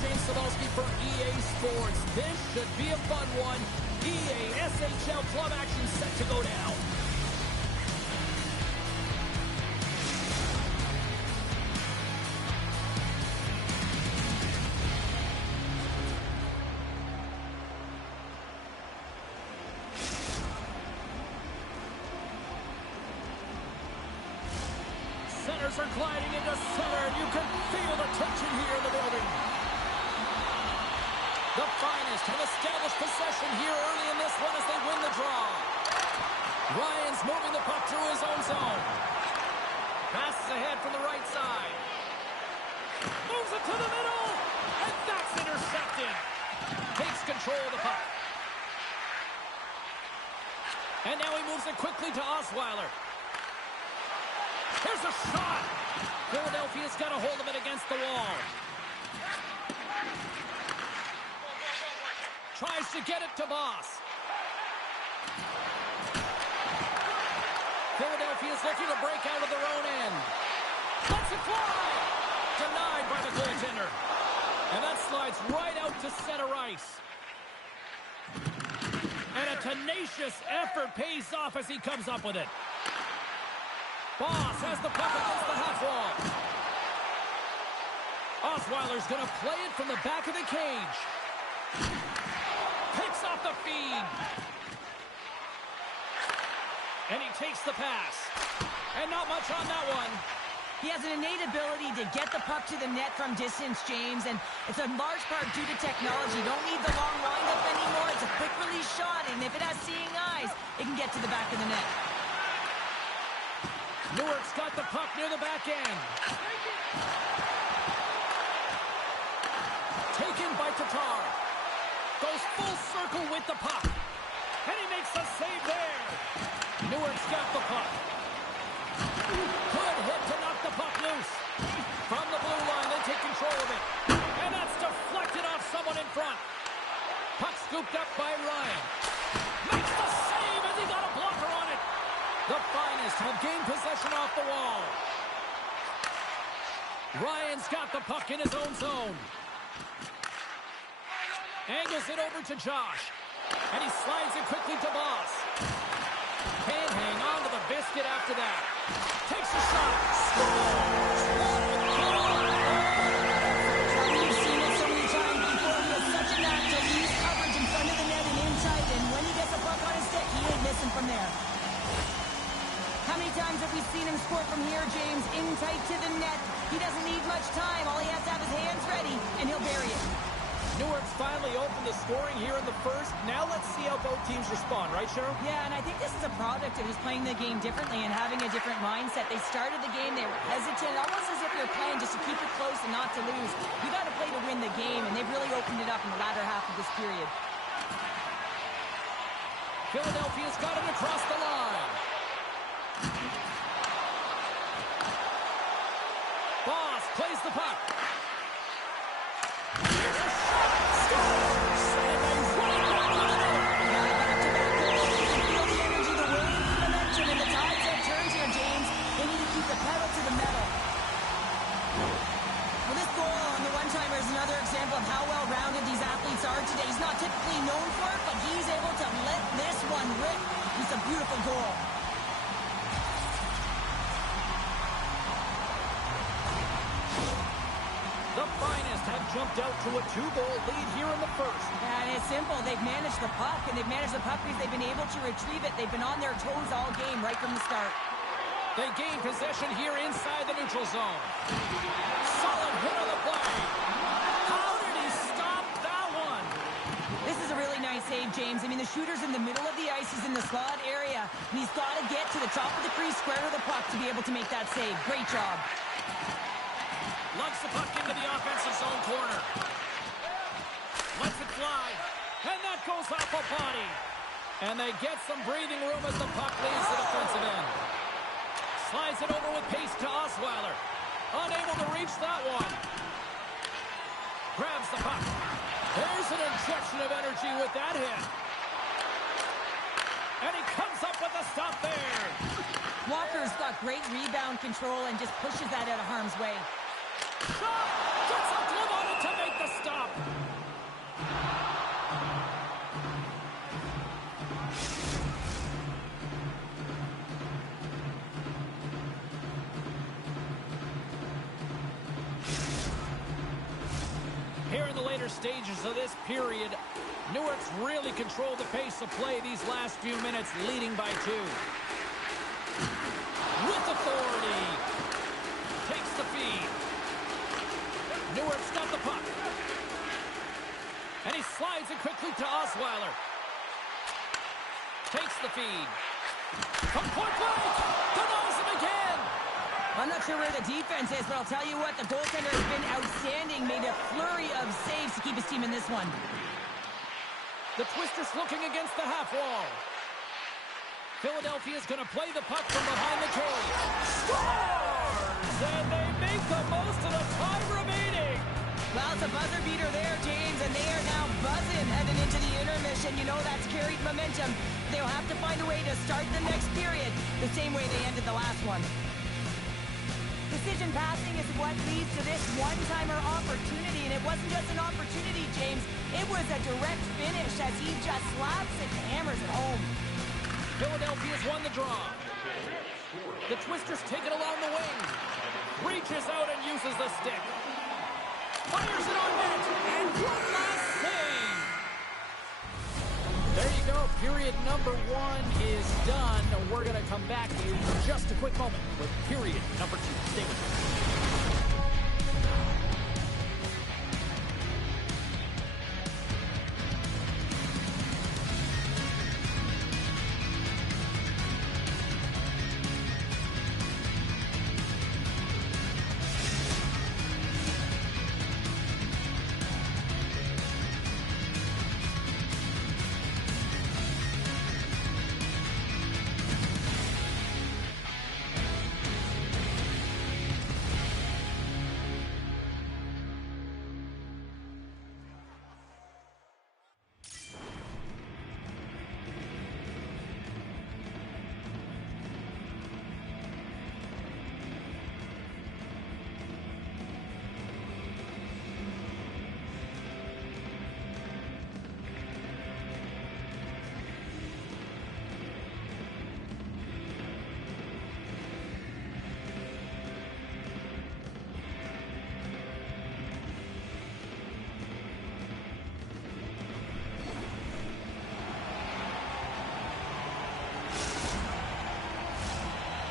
James Cebulski for EA Sports. This should be a fun one. EA SHL club action set to go down. Centers are gliding into center, and you can feel the tension here in the building. The Finest have established possession here early in this one as they win the draw. Ryan's moving the puck through his own zone. Passes ahead from the right side. Moves it to the middle, and that's intercepted. Takes control of the puck. And now he moves it quickly to Osweiler. Here's a shot. Philadelphia's got a hold of it against the wall. Tries to get it to Boss. Philadelphia's looking to break out of their own end. Lets it fly. Denied by the goaltender. And that slides right out to center ice. And a tenacious effort pays off as he comes up with it. Boss has the puck against the half wall. Osweiler's going to play it from the back of the cage. Picks off the feed. And he takes the pass. And not much on that one. He has an innate ability to get the puck to the net from distance, James, and it's a large part due to technology. Don't need the long windup anymore. It's a quick release shot, and if it has seeing eyes, it can get to the back of the net. Newark's got the puck near the back end. Taken by Tatar. Goes full circle with the puck. And he makes a save there. Newark's got the puck. Good hit to knock the puck loose. From the blue line, they take control of it. And that's deflected off someone in front. Puck scooped up by Ryan. Makes the save as he got a blocker on it. The Finest have gained possession off the wall. Ryan's got the puck in his own zone. Angles it over to Josh. And he slides it quickly to Boss. Can't hang on to the biscuit after that. Takes a shot. Scores! We've seen it so many times before. He has such a knack to lose coverage in front of the net and in tight. And when he gets a puck on his stick, he ain't missing from there. How many times have we seen him score from here, James? In tight to the net. He doesn't need much time. All he has to have his hands ready, and he'll bury it. Newark's finally opened the scoring here in the first. Now let's see how both teams respond, right, Cheryl? Yeah, and I think this is a product of just playing the game differently and having a different mindset. They started the game, they were hesitant, almost as if they're playing just to keep it close and not to lose. You got to play to win the game, and they've really opened it up in the latter half of this period. Philadelphia's got it across the line. Boss plays the puck. Of how well-rounded these athletes are today. He's not typically known for it, but he's able to let this one rip. It's a beautiful goal. The Finest have jumped out to a 2-goal lead here in the first. And it's simple. They've managed the puck, and they've managed the puck because they've been able to retrieve it. They've been on their toes all game right from the start. They gain possession here inside the neutral zone. Solid hit on the play. Save, James. I mean, the shooter's in the middle of the ice. He's in the slot area, and he's got to get to the top of the crease, square to the puck to be able to make that save. Great job. Lugs the puck into the offensive zone corner. Lets it fly, and that goes off a body. And they get some breathing room as the puck leaves the defensive end. Slides it over with pace to Osweiler. Unable to reach that one. Grabs the puck. There's an injection of energy with that hit. And he comes up with a stop there. Walker's got great rebound control and just pushes that out of harm's way. Shot! Gets a glove on it to make the stop. Here in the later stages of this period, Newark's really controlled the pace of play these last few minutes, leading by 2. With authority. Takes the feed. Newark's got the puck. And he slides it quickly to Osweiler. Takes the feed. From point blank. Denies him again. I'm not sure where the defense is, but I'll tell you what, the goaltender has been outstanding. Made a flurry of saves to keep his team in this one. The Twisters looking against the half wall. Philadelphia's going to play the puck from behind the cage. Scores! And they make the most of the time remaining. Well, it's a buzzer beater there, James, and they are now buzzing heading into the intermission. You know that's carried momentum. They'll have to find a way to start the next period the same way they ended the last one. Precision passing is what leads to this one-timer opportunity, and it wasn't just an opportunity, James. It was a direct finish as he just slaps it and hammers it home. Philadelphia's won the draw. The Twisters take it along the wing. Reaches out and uses the stick. Fires it on net, and one last save. There you go. Period number 1 is done. We're going to come back to you in just a quick moment with period number 2. Stay with us.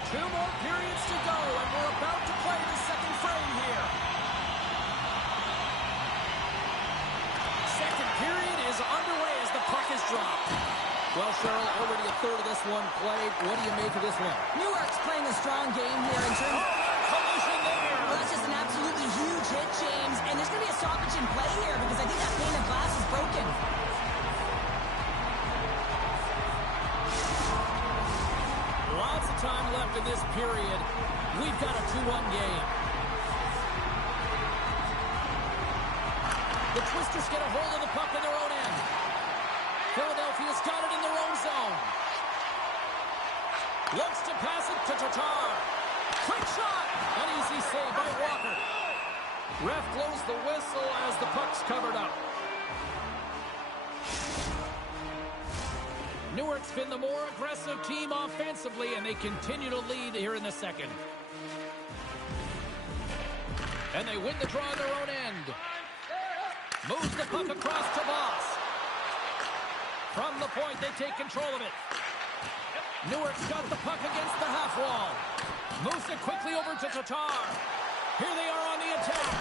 Two more periods to go, and we're about to play the second frame here. Second period is underway as the puck is dropped. Well, Cheryl, already a third of this one played. What do you make of this one? Newark's playing a strong game here in terms of... collision there! Well, that's just an absolutely huge hit, James. And there's going to be a stoppage in play here because I think that pane of glass is broken. Lots of time left in this period. We've got a 2-1 game. The Twisters get a hold of the puck in their own end. Philadelphia's got it in their own zone. Looks to pass it to Tatar. Quick shot! An easy save by Walker. Ref blows the whistle as the puck's covered up. Newark's been the more aggressive team offensively, and they continue to lead here in the second. And they win the draw on their own end. Moves the puck across to Voss. From the point, they take control of it. Newark's got the puck against the half wall. Moves it quickly over to Tatar. Here they are on the attack.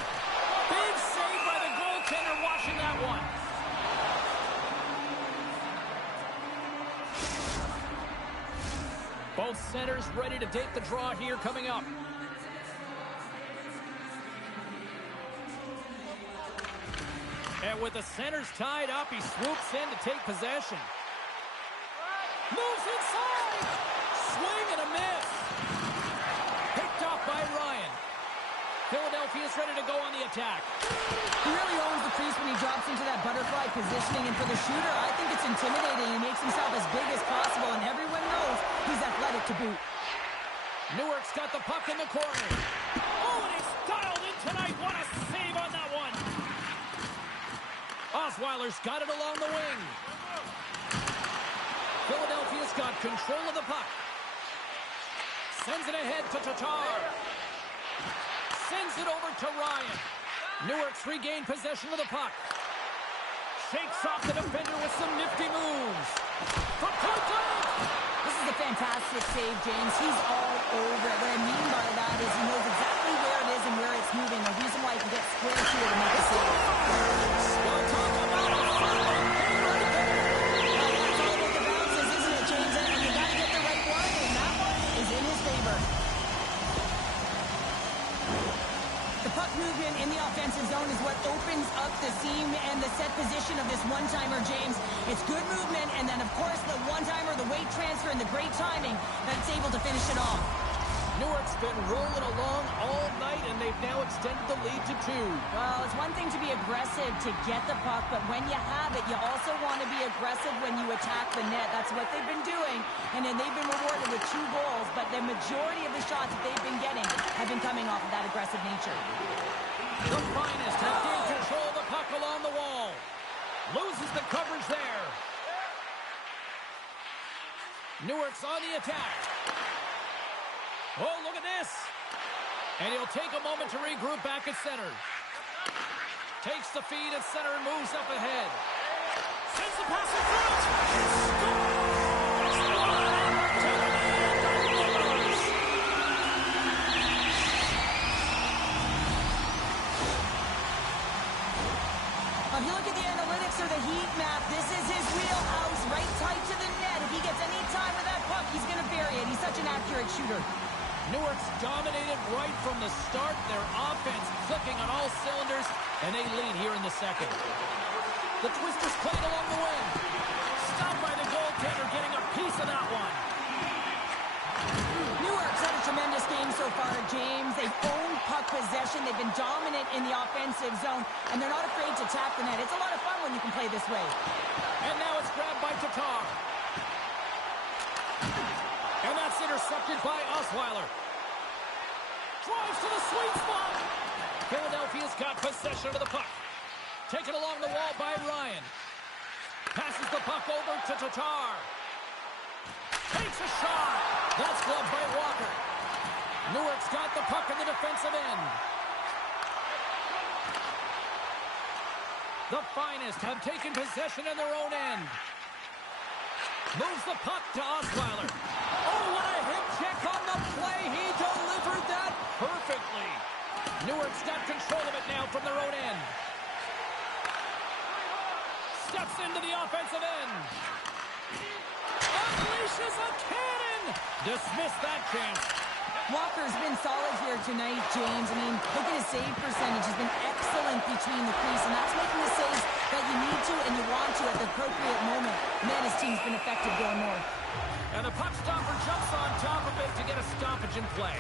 Big save by the goaltender, watching that one. Both centers ready to take the draw here coming up. And with the centers tied up, he swoops in to take possession. Moves inside! Swing and a miss! Picked off by Ryan. Philadelphia's ready to go on the attack. He really owns the crease when he drops into that butterfly positioning, and for the shooter, I think it's intimidating. He makes himself as big as possible, and everyone knows he's athletic to boot. Newark's got the puck in the corner. Oh, and he's dialed in tonight. What a save on that one. Osweiler's got it along the wing. Philadelphia's got control of the puck. Sends it ahead to Tatar. Sends it over to Ryan. Newark's regained possession of the puck. Shakes off the defender with some nifty moves. From point blank. This is a fantastic save, James. He's all over it. What I mean by that is he knows exactly where it is and where it's moving. The reason why he can get square to it and make a save. We'll talk about a fun play right there. Well, that's all about the bounces, isn't it, James? And you got to get the right one, and that one is in his favor. The puck movement in the offensive zone is what opens up the seam and the set position of this one-timer, James. It's good movement, and then, of course, the one-timer, the weight transfer, and the great timing that it's able to finish it off. Newark's been rolling along all night, and they've now extended the lead to 2. Well, it's one thing to be aggressive to get the puck, but when you have it, you also want to be aggressive when you attack the net. That's what they've been doing, and then they've been rewarded with 2 goals, but the majority of the shots that they've been getting have been coming off of that aggressive nature. The finest have gained control of the puck along the wall. Loses the coverage there. Newark's on the attack. Oh, look at this. And he'll take a moment to regroup back at center. Takes the feed at center and moves up ahead. Sends the pass in front. Scores! What opportunity at the Newarks! If you look at the analytics or the heat map, this is his wheelhouse, right tight to the net. If he gets any time with that puck, he's going to bury it. He's such an accurate shooter. Newark's dominated right from the start. Their offense clicking on all cylinders, and they lead here in the second. The Twisters played along the wing. Stopped by the goaltender, getting a piece of that one. Newark's had a tremendous game so far, James. They've owned puck possession. They've been dominant in the offensive zone, and they're not afraid to tap the net. It's a lot of fun when you can play this way. And now it's grabbed by Tatar. And that's intercepted by Osweiler. Drives to the sweet spot. Philadelphia's got possession of the puck. Taken along the wall by Ryan. Passes the puck over to Tatar. Takes a shot. That's gloved by Walker. Newark's got the puck in the defensive end. The finest have taken possession in their own end. Moves the puck to Osweiler. Oh, what a hip check on the play. He delivered that perfectly. Newark's got control of it now from their own end. Steps into the offensive end. Unleashes a cannon. Dismissed that chance. Walker's been solid here tonight, James. I mean, look at his save percentage. Has been excellent between the crease, and that's making the saves that you need to and you want to at the appropriate moment. Man, his team's been effective going north. And the puck stopper jumps on top of it to get a stoppage in play.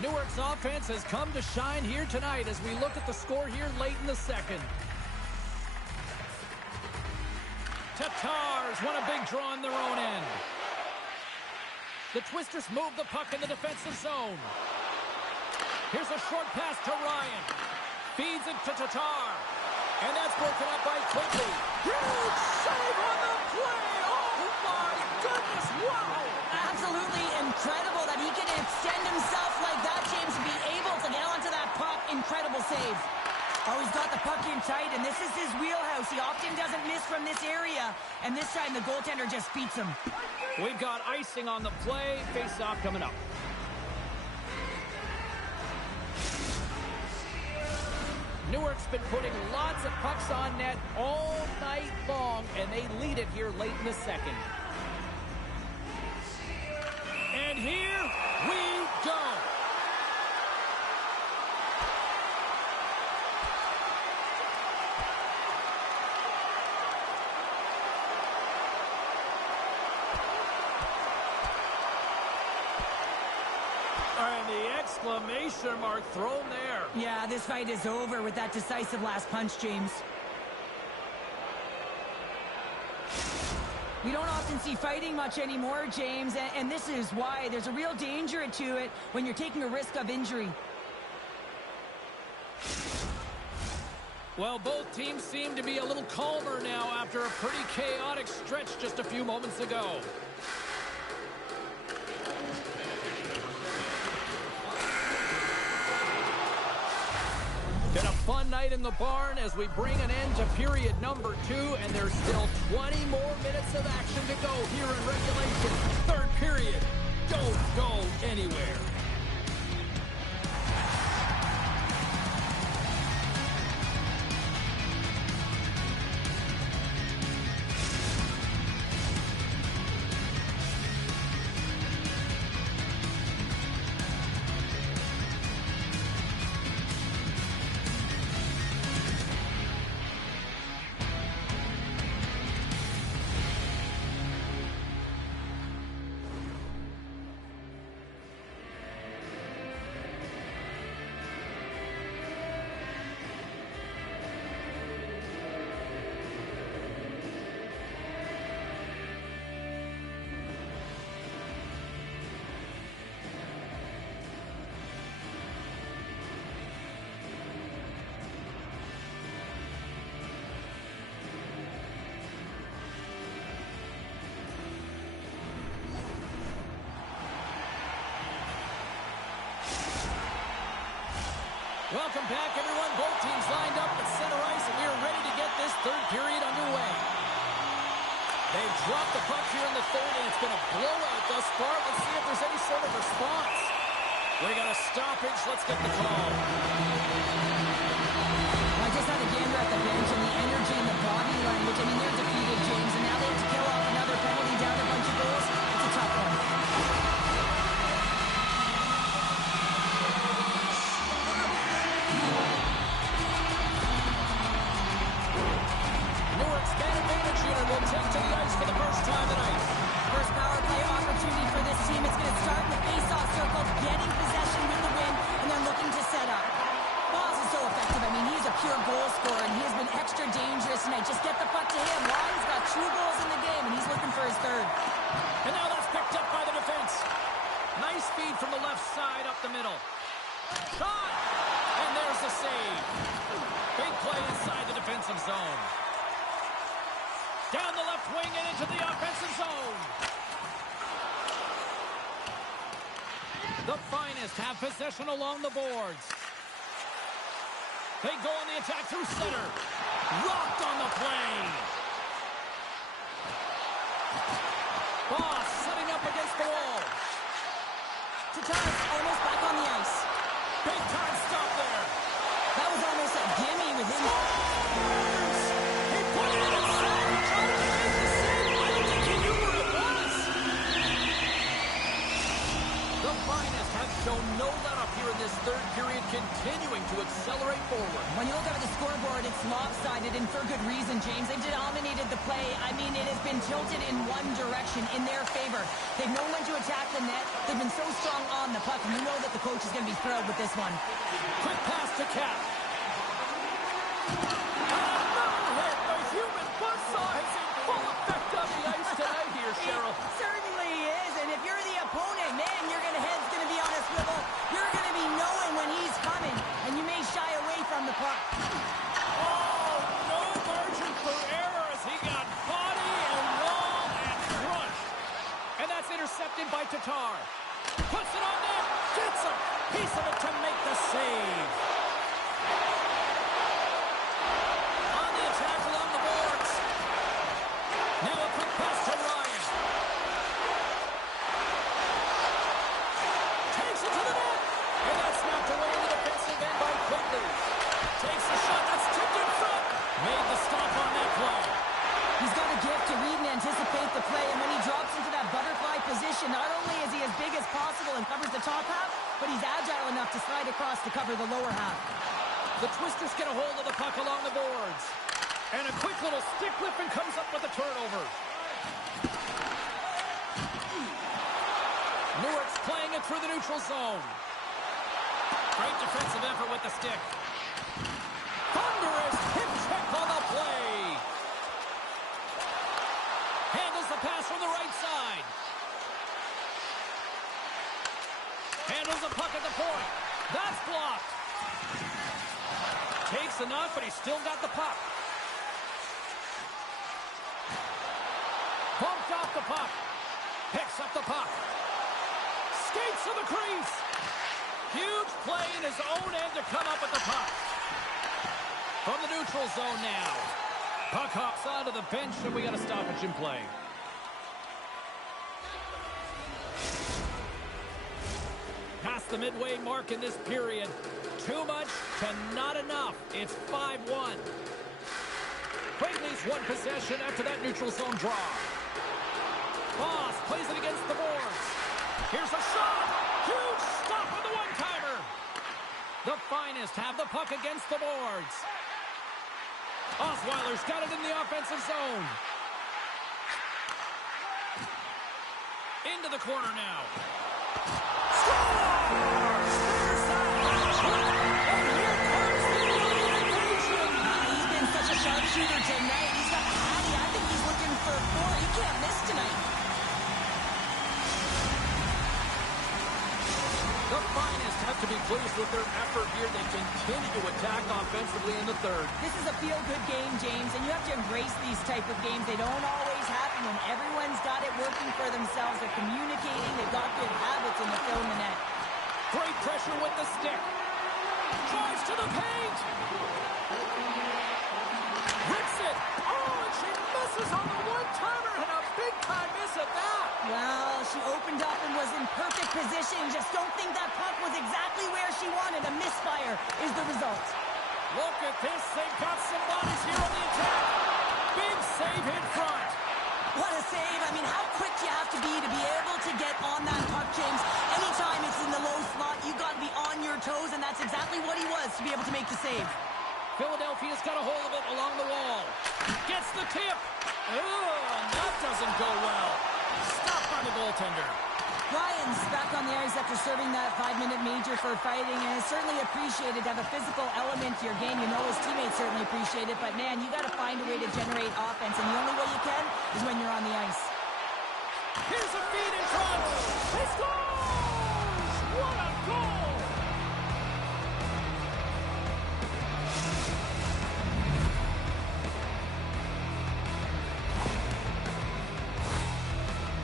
Newark's offense has come to shine here tonight as we look at the score here late in the second. Tatars won a big draw in their own end. The Twisters move the puck in the defensive zone. Here's a short pass to Ryan. Feeds it to Tatar. And that's broken up by Quigley. Huge save on the play! Oh my goodness, wow! Absolutely incredible that he can extend himself like that, James, to be able to get onto that puck. Incredible save. Oh, he's got the puck in tight, and this is his wheelhouse. He often doesn't miss from this area, and this time the goaltender just beats him. We've got icing on the play. Face-off coming up. Newark's been putting lots of pucks on net all night long, and they lead it here late in the second. And here we go. And the exclamation mark thrown there. Yeah, this fight is over with that decisive last punch, James. We don't often see fighting much anymore, James, and this is why. There's a real danger to it when you're taking a risk of injury. Well, both teams seem to be a little calmer now after a pretty chaotic stretch just a few moments ago. Been a fun night in the barn as we bring an end to period number 2, and there's still 20 more minutes of action to go here in regulation. Third period. Don't go anywhere. Welcome back, everyone. Both teams lined up at center ice, and we are ready to get this third period underway. They've dropped the puck here in the third, and it's been a blowout thus far. Let's see if there's any sort of response. We got a stoppage. Let's get the call. I just had a gander at the bench, and the energy and the body language. I mean, they're defeated, James, and now they have to kill off another penalty down a bunch of goals. It's a tough one. Will take to the ice for the first time tonight. First power play opportunity for this team. It's going to start in the face-off circle, getting possession with the win, and then looking to set up. Boss is so effective. I mean, he's a pure goal scorer, and he has been extra dangerous tonight. Just get the puck to him. Why? He's got 2 goals in the game, and he's looking for his third. And now that's picked up by the defense. Nice feed from the left side up the middle. Shot! And there's the save. Big play inside the defensive zone. Down the left wing and into the offensive zone. The finest have possession along the boards. They go on the attack through center. Rocked on the play. Boss setting up against the wall. Tatar's almost back on the ice. Big time stop there. That was almost a gimme with him. He put it in his side. Trying to make the save. I don't think he knew where it was. The finest have shown no let-up here in this third period, continuing to accelerate forward. When you look over the scoreboard, it's lopsided, and for good reason, James. They've dominated the play. I mean, it has been tilted in one direction, in their favor. They've known when to attack the net. They've been so strong on the puck, and you know that the coach is going to be thrilled with this one. Quick pass to Cap. Another hit. The human buzzsaw is in full effect on the ice tonight here, Cheryl. He certainly is, and if you're the opponent, man, your head's going to be on a swivel. You're going to be knowing when he's coming, and you may shy away from the puck. Oh, no margin for error as he got body and wall and crushed. And that's intercepted by Tatar. Puts it on net. Gets a piece of it to make the save. On the attack along the boards. Now a quick pass to Ryan. Takes it to the net. And that's knocked away in the defensive end by Quigley. Takes the shot. That's tipped in front. Made the stop on that play. He's got a gift to read and anticipate the play, and when he drops into that butterfly position, not only is he as big as possible and covers the top half, but he's agile enough to slide across to cover the lower half. The Twisters get a hold of the puck along the boards. And a quick little stick lift and comes up with a turnover. Newark's playing it through the neutral zone. Great defensive effort with the stick. Thunderous hip check on the play. Handles the pass from the right side. Handles the puck at the point. That's blocked. Takes the knock, but he's still got the puck. Bumped off the puck. Picks up the puck. Skates to the crease. Huge play in his own end to come up with the puck. From the neutral zone now. Puck hops onto the bench, and we got a stoppage in play. Past the midway mark in this period. Too much to not enough. It's 5-1. Wrigley's one possession after that neutral zone draw. Boss plays it against the boards. Here's a shot. Huge stop on the one-timer. The finest have the puck against the boards. Osweiler's got it in the offensive zone. Into the corner now. Scores! And here comes the elimination. He's been such a sharpshooter tonight. He's got Patty. I think he's looking for 4. He can't miss tonight. The finest have to be pleased with their effort here. They continue to attack offensively in the third. This is a feel-good game, James, and you have to embrace these type of games. They don't always happen when everyone's got it working for themselves. They're communicating. They've got good habits in the film net. Great pressure with the stick. Drives to the paint. Rips it. Oh, and she misses on the one-timer, and a big-time miss at that. Well, she opened up and was in perfect position. Just don't think that puck was exactly where she wanted. A misfire is the result. Look at this. They've got some bodies here on the attack. Big save in front. What a save. I mean, how quick you have to be able to get on that puck, James. Anytime it's in the low slot, you've got to be on your toes, and that's exactly what he was to be able to make the save. Philadelphia's got a hold of it along the wall. Gets the tip. Oh, and that doesn't go well. Stopped by the goaltender. Ryan's back on the ice after serving that 5-minute major for fighting, and it's certainly appreciated to have a physical element to your game. You know his teammates certainly appreciate it, but man, you got to find a way to generate offense, and the only way you can is when you're on the ice. Here's a feed in front. He scores! What a goal!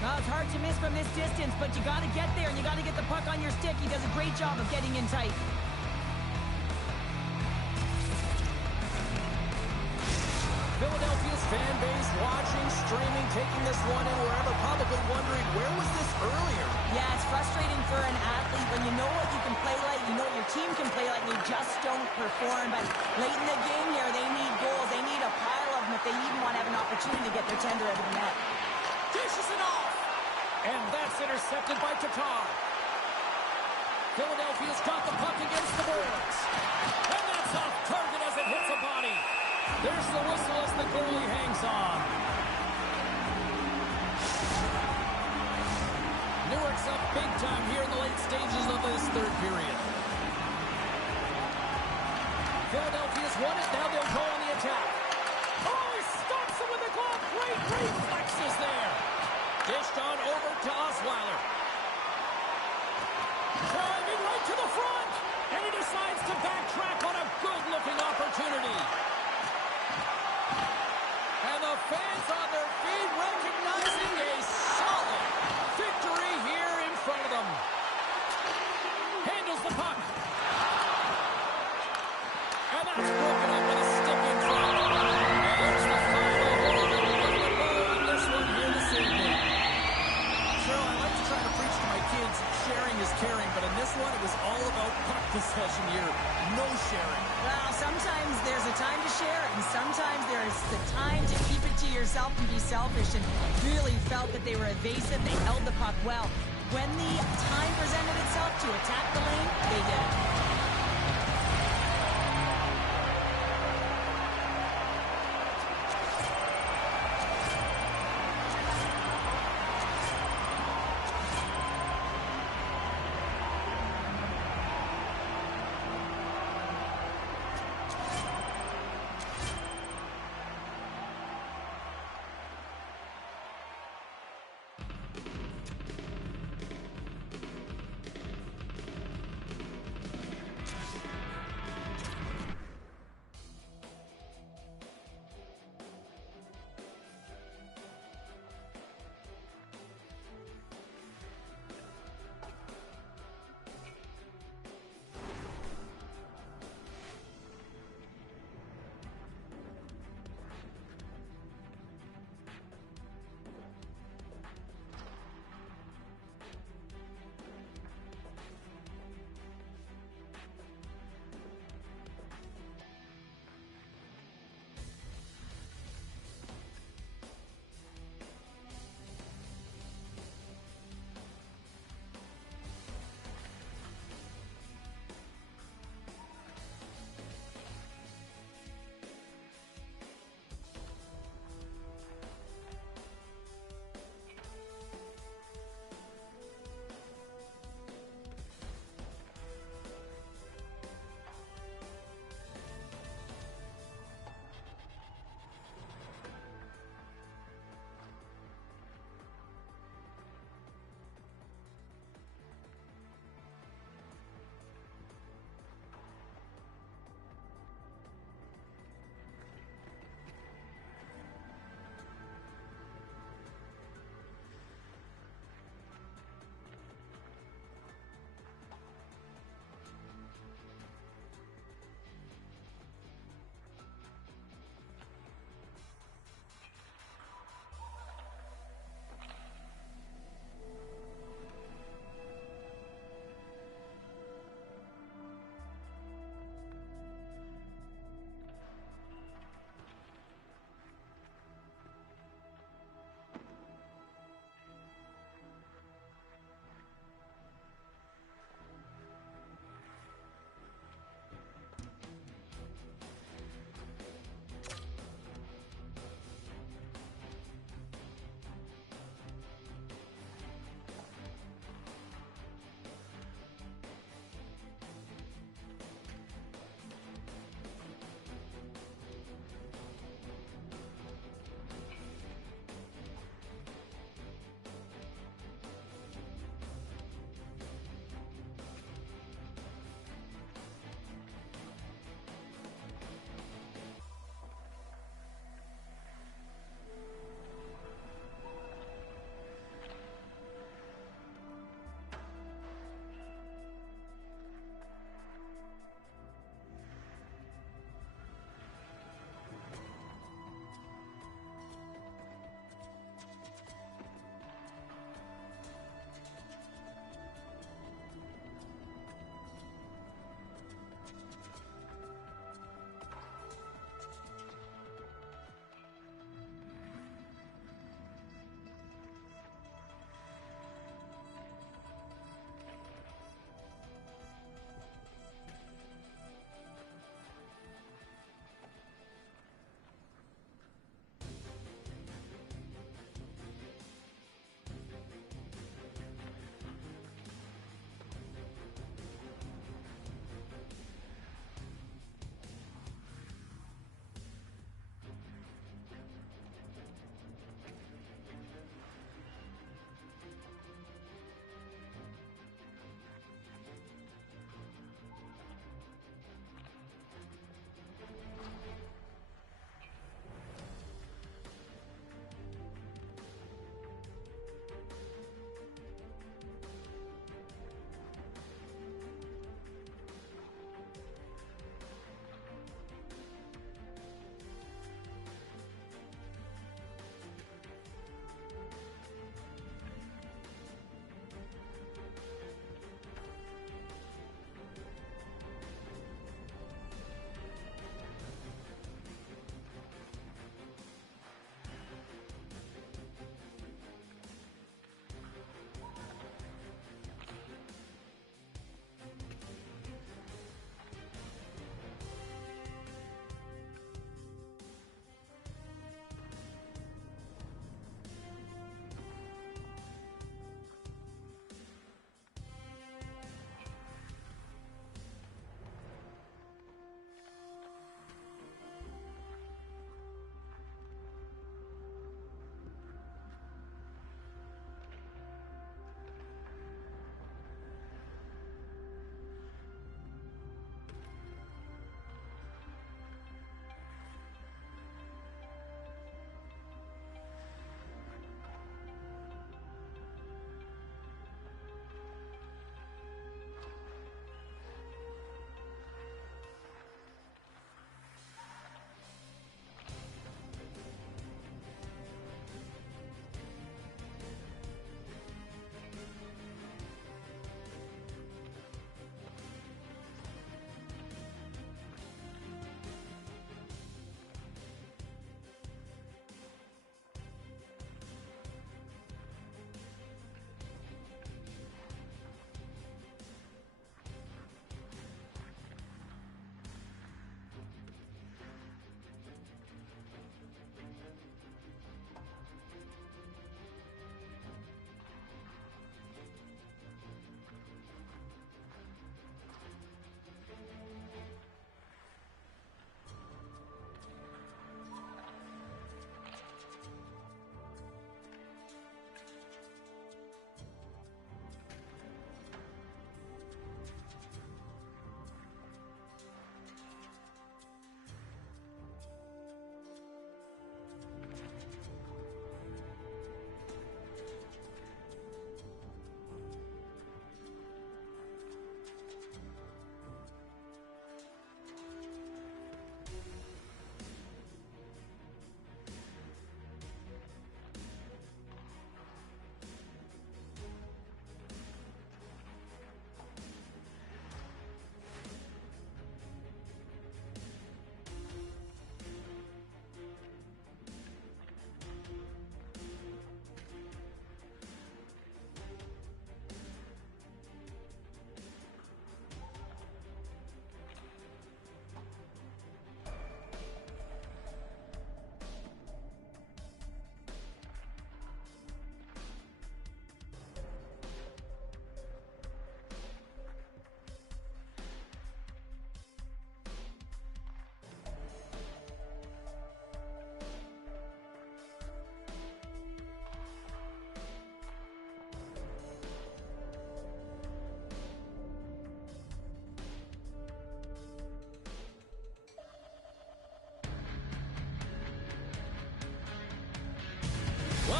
Well, it's hard to miss from this distance, but you got to get there, and you got to get the puck on your stick. He does a great job of getting in tight. Philadelphia's fan base watching, streaming, taking this one in wherever, probably wondering, where was this earlier? Yeah, it's frustrating for an athlete when you know what you can play like, you know what your team can play like, and you just don't perform. But late in the game here, they need goals. They need a pile of them if they even want to have an opportunity to get their tender out of the net. Dishes it off. And that's intercepted by Tatar. Philadelphia's got the puck against the boards. And that's off target as it hits a body. There's the whistle as the goalie hangs on. Newark's up big time here in the late stages of this third period. Philadelphia's won it. Now they'll go on the attack. Oh, he stops it with a glove. Great reflexes there. Dished on over to Osweiler. Driving right to the front. And he decides to backtrack on a good-looking opportunity. And the fans on their feet recognizing a solid victory here in front of them. Handles the puck. And that's broken up with a stick in front. And there's the final goal on this one here this evening. Cheryl, I like to try to preach to my kids, sharing is caring, but in this one, it was all about puck possession here. No sharing. Well, sometimes there's a time to share, and sometimes there's the time to keep it to yourself and be selfish, and really felt that they were evasive. They held the puck well. When the time presented itself to attack the lane, they did it.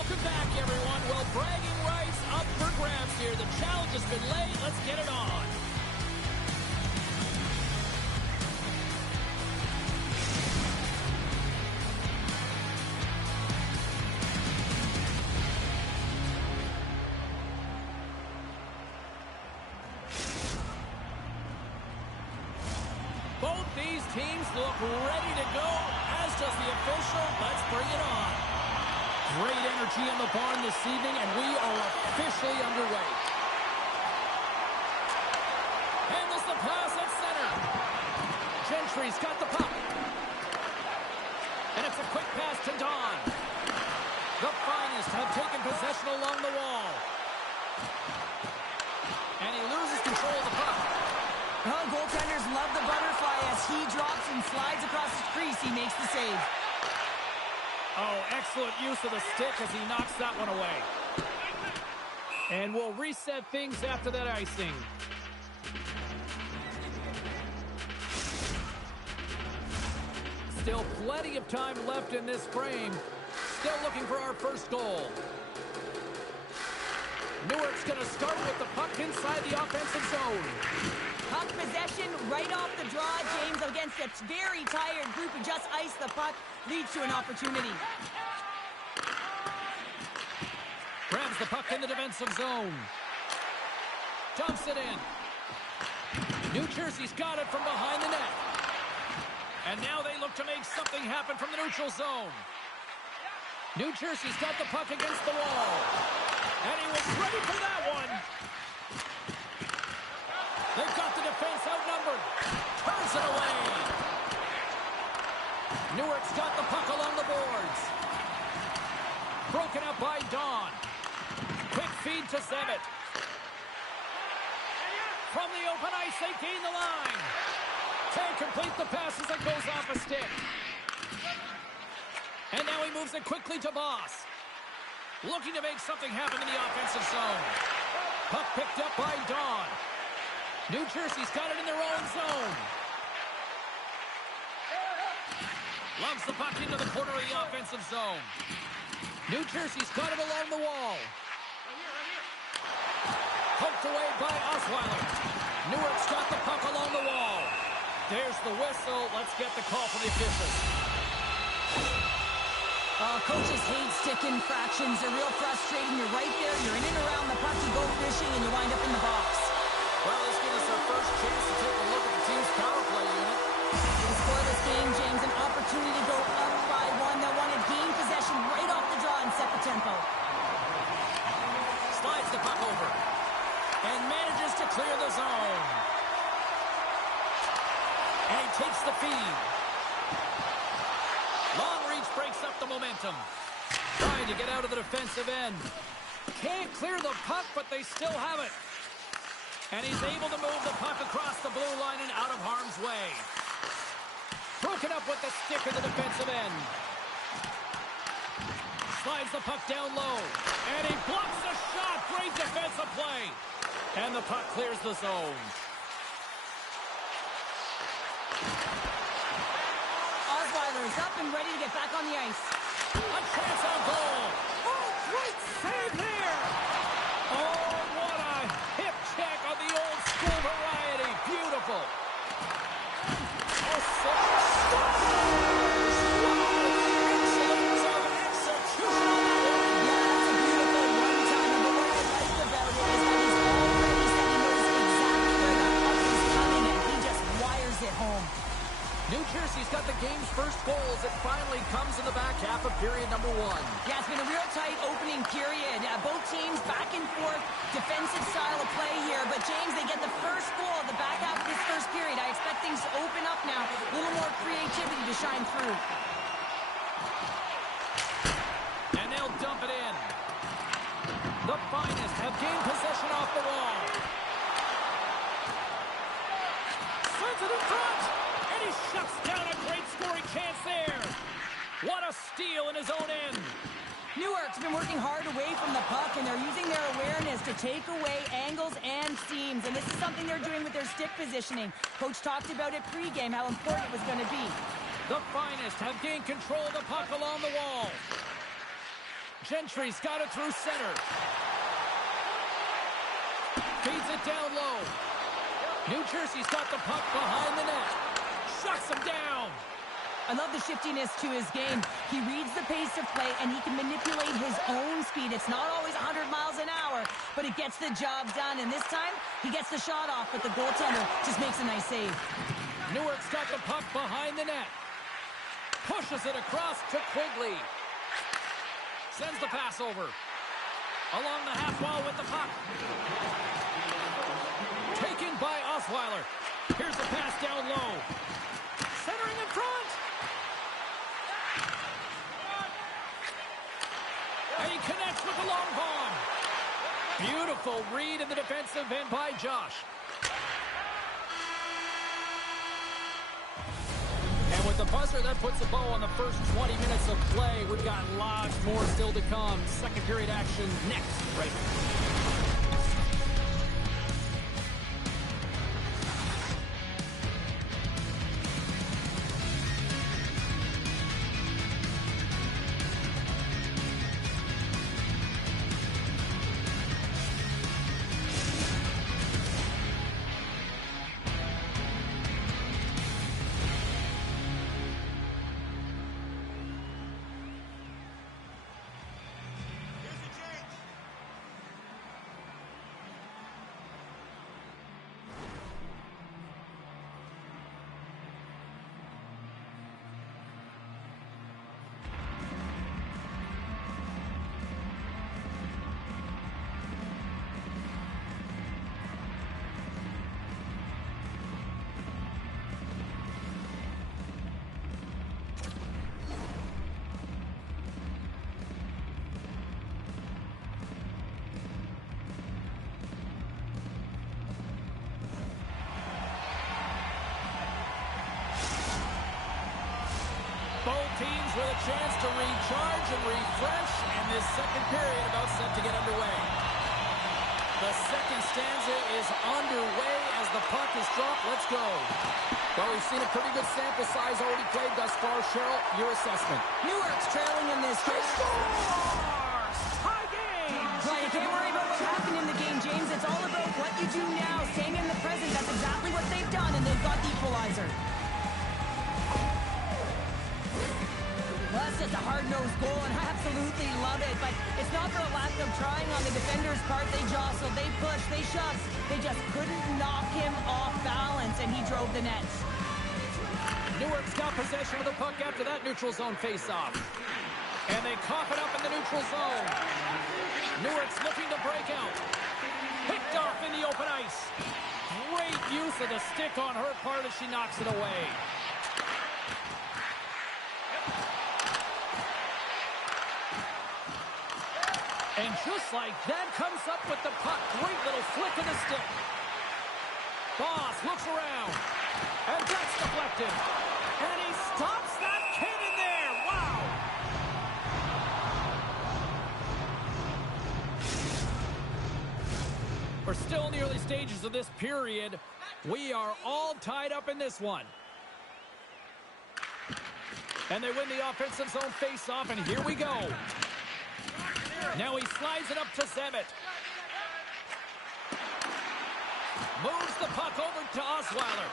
Welcome back, everyone. Well, bragging rights up for grabs here. The challenge has been laid. Let's get it on. Both these teams look ready to go, as does the official. Let's bring it on. Great energy in the barn this evening, and we are officially underway. Handles the pass at center. Gentry's got the puck. And it's a quick pass to Don. The Finest have taken possession along the wall. And he loses control of the puck. Oh, goaltenders love the butterfly as he drops and slides across his crease. He makes the save. Oh, excellent use of the stick as he knocks that one away. And we'll reset things after that icing. Still plenty of time left in this frame. Still looking for our first goal. Newark's going to start with the puck inside the offensive zone. Puck possession right off the draw, James, against a very tired group who just iced the puck, leads to an opportunity. Grabs the puck in the defensive zone. Dumps it in. New Jersey's got it from behind the net. And now they look to make something happen from the neutral zone. New Jersey's got the puck against the wall. And he was ready for that one. They've got the defense outnumbered. Turns it away. Newark's got the puck along the boards. Broken up by Don. Quick feed to Zemet. From the open ice, they gain the line. Can't complete the pass as it goes off a stick. And now he moves it quickly to Boss. Looking to make something happen in the offensive zone. Puck picked up by Don. New Jersey's got it in their own zone. Loves the puck into the corner of the offensive zone. New Jersey's got it along the wall. Poked away by Osweiler. Newark's got the puck along the wall. There's the whistle. Let's get the call from the officials. Coaches hate stick infractions. They're real frustrating. You're right there. You're in and around the puck. You go fishing, and you wind up in the box. Well, this gives us our first chance to take a look at the team's power play unit. To score this game, James, an opportunity to go up by one. They'll want to gain possession right off the draw and set the tempo. Slides the puck over. And manages to clear the zone. And he takes the feed. Long reach breaks up the momentum. Trying to get out of the defensive end. Can't clear the puck, but they still have it. And he's able to move the puck across the blue line and out of harm's way. Broken up with the stick in the defensive end. Slides the puck down low. And he blocks the shot. Great defensive play. And the puck clears the zone. Osweiler's up and ready to get back on the ice. A chance on goal. Oh, great save there. Oh, what a hip check on the old school variety. Beautiful. Oh, such a stop. New Jersey's got the game's first goals. It finally comes in the back half of period number one. Yeah, it's been a real tight opening period. Both teams back and forth, defensive style of play here. But, James, they get the first goal at the back half of this first period. I expect things to open up now. A little more creativity to shine through. And they'll dump it in. The Finest have gained possession off the wall. Sends it in front. And he shuts down a great scoring chance there. What a steal in his own end. Newark's been working hard away from the puck, and they're using their awareness to take away angles and seams. And this is something they're doing with their stick positioning. Coach talked about it pregame, how important it was going to be. The Finest have gained control of the puck along the wall. Gentry's got it through center. Feeds it down low. New Jersey's got the puck behind the net. Shuts him down. I love the shiftiness to his game. He reads the pace of play, and he can manipulate his own speed. It's not always 100 miles an hour, but it gets the job done. And this time, he gets the shot off, but the goaltender just makes a nice save. Newark's got the puck behind the net. Pushes it across to Quigley. Sends the pass over. Along the half wall with the puck. Taken by Osweiler. Here's the pass down low. Centering in front. And he connects with the long bomb. Beautiful read in the defensive end by Josh. And with the buzzer, that puts a bow on the first 20 minutes of play. We've got lots more still to come. Second period action next, right here. Both teams with a chance to recharge and refresh, and this second period about set to get underway. The second stanza is underway as the puck is dropped. Let's go. Well, we've seen a pretty good sample size already played thus far. Cheryl, your assessment. Newark's trailing in this game. Scores! Tie game! Well, you can't worry about what happened in the game, James. It's all about what you do now, staying in the present. That's exactly what they've done, and they've got the equalizer. Well, that's just a hard-nosed goal, and I absolutely love it. But it's not for a lack of trying on the defender's part. They jostled, they pushed, they shoved. They just couldn't knock him off balance, and he drove the nets. Newark's got possession of the puck after that neutral zone face-off. And they cough it up in the neutral zone. Newark's looking to break out. Picked off in the open ice. Great use of the stick on her part as she knocks it away. And just like that, comes up with the puck. Great little flick of the stick. Boss looks around. And that's deflected. And he stops that kid in there. Wow. We're still in the early stages of this period. We are all tied up in this one. And they win the offensive zone face-off, and here we go. Now he slides it up to Zemet. Moves the puck over to Osweiler.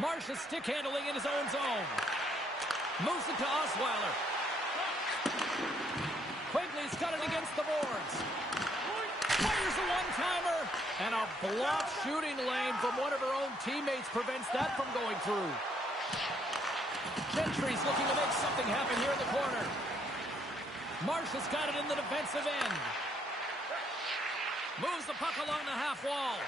Marsh's stick handling in his own zone. Moves it to Osweiler. Quigley's got it against the boards. Fires a one-timer. And a blocked shooting lane from one of her own teammates prevents that from going through. Gentry's looking to make something happen here in the corner. Marsh has got it in the defensive end. Moves the puck along the half wall.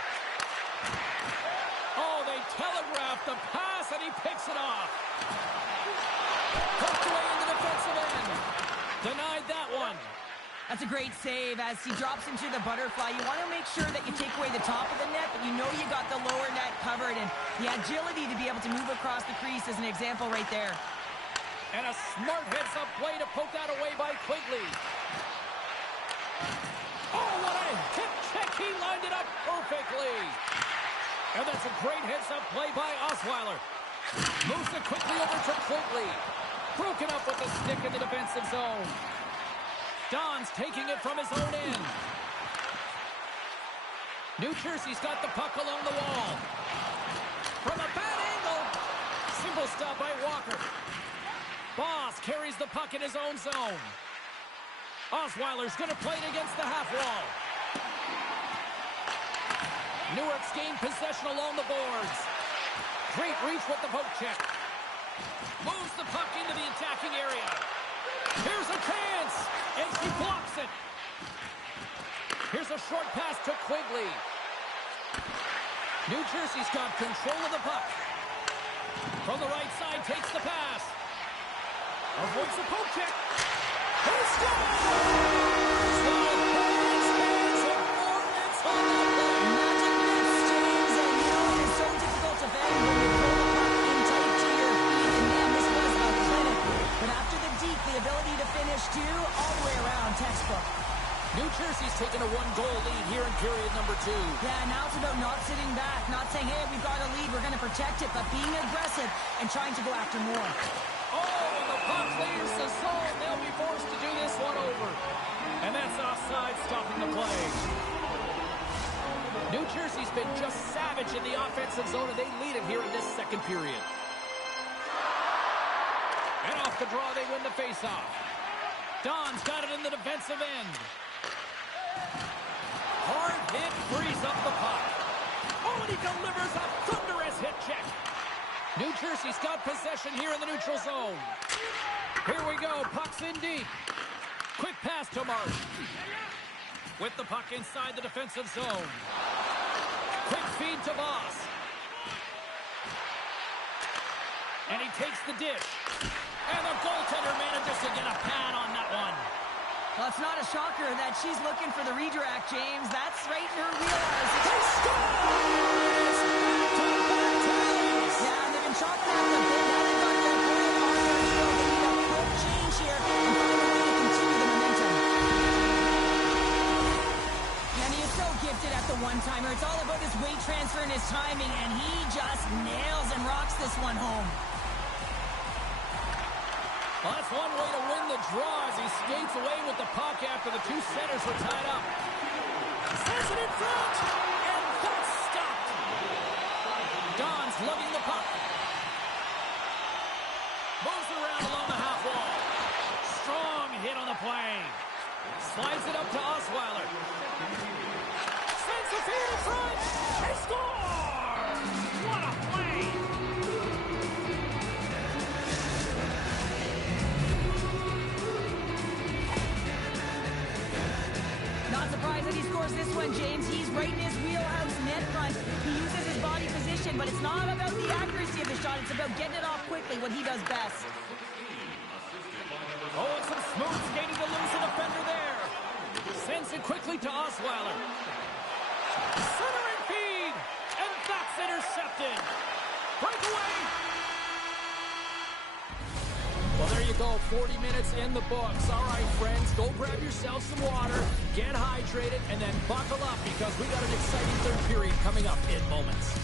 Oh, they telegraph the pass, and he picks it off. Poked away in the defensive end. Denied that one. That's a great save as he drops into the butterfly. You want to make sure that you take away the top of the net, but you know you got the lower net covered, and the agility to be able to move across the crease is an example right there. And a smart heads-up play to poke that away by Quigley. Oh, what a hip check. He lined it up perfectly. And that's a great heads-up play by Osweiler. Moves it quickly over to Quigley. Broken up with the stick in the defensive zone. Don's taking it from his own end. New Jersey's got the puck along the wall. From a bad angle. Simple stop by Walker. Boss carries the puck in his own zone. Osweiler's going to play it against the half wall. Newark's gained possession along the boards. Great reach with the poke check. Moves the puck into the attacking area. Here's a chance, and she blocks it. Here's a short pass to Quigley. New Jersey's got control of the puck. From the right side, takes the pass. Avoids the poke check. He scores! Magic miss, James, and you know it is so difficult to defend when you pull the puck in tight to your feet, and man, this was a clinic. But after the deke, the ability to finish too, all the way around, textbook. New Jersey's taken a one-goal lead here in period number 2. Yeah, now it's about not sitting back, not saying, hey, we've got a lead, we're going to protect it, but being aggressive and trying to go after more. Oh, and the puck leaves the zone. They'll be forced to do this one over. And that's offside, stopping the play. New Jersey's been just savage in the offensive zone, and they lead it here in this second period. And off the draw, they win the faceoff. Don's got it in the defensive end. Hard hit, frees up the puck. Oh, and he delivers a thunderous hit check. New Jersey's got possession here in the neutral zone. Here we go, puck's in deep. Quick pass to Marsh. With the puck inside the defensive zone. Quick feed to Voss. And he takes the dish. And the goaltender manages to get a pad on that one. Well, it's not a shocker that she's looking for the redirect, James. That's right in her wheelhouse. They scores! Back-to-back ties! Yeah, and they've been chopping at the bit. Now they've got their point on their field. They need a quick change here and find a way to continue the momentum. And he is so gifted at the one-timer. It's all about his weight transfer and his timing, and he just nails and rocks this one home. Well, that's one way to win the draw as he skates away with the puck after the two centers were tied up. Sends it in front, and that's stopped. Don's lugging the puck. Moves around along the half wall. Strong hit on the play. Slides it up to Osweiler. Sends the feed in front. They score! What a play! Not surprised that he scores this one, James. He's right in his wheelhouse, net front. He uses his body position, but it's not about the accuracy of the shot. It's about getting it off quickly, what he does best. Oh, and some smooth skating to lose the defender there. Sends it quickly to Osweiler. Centering feed, and that's intercepted. Breakaway. Well, there you go. 40 minutes in the books. All right, friends, go grab yourself some water, get hydrated, and then buckle up because we got an exciting third period coming up in moments.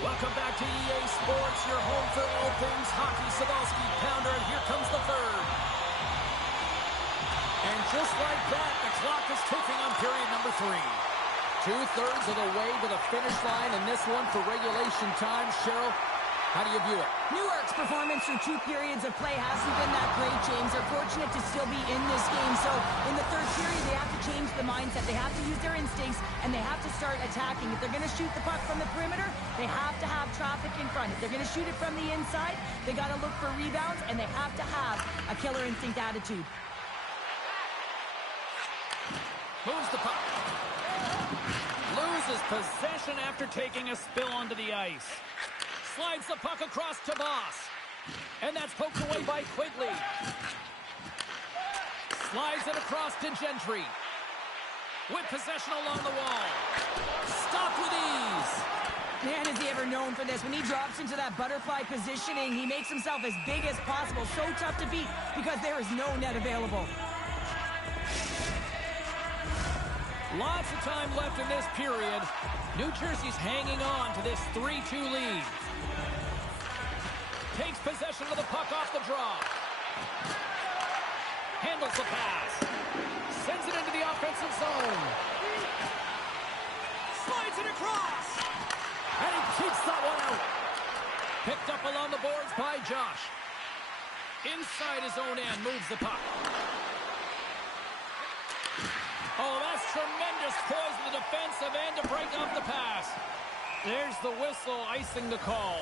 Welcome back to EA Sports, your home for all things hockey. Cybulski, Pounder, and here comes the third. And just like that, the clock is ticking on period number 3. 2/3 of the way to the finish line, and this one for regulation time. Cheryl, How do you view it? Newark's performance through 2 periods of play hasn't been that great, James. They're fortunate to still be in this game. So in the third period, they have to change the mindset. They have to use their instincts, and they have to start attacking. If they're going to shoot the puck from the perimeter, they have to have traffic in front. If they're going to shoot it from the inside, they got to look for rebounds, and they have to have a killer instinct attitude. Moves the puck. Loses possession after taking a spill onto the ice. Slides the puck across to Boss. And that's poked away by Quigley. Slides it across to Gentry. With possession along the wall. Stopped with ease. Man, is he ever known for this. When he drops into that butterfly positioning, he makes himself as big as possible. So tough to beat because there is no net available. Lots of time left in this period. New Jersey's hanging on to this 3-2 lead. Takes possession of the puck off the draw. Handles the pass. Sends it into the offensive zone. Slides it across. And he keeps that one out. Picked up along the boards by Josh. Inside his own end, moves the puck. Oh, that's tremendous poise in the defensive end to break off the pass. There's the whistle icing the call.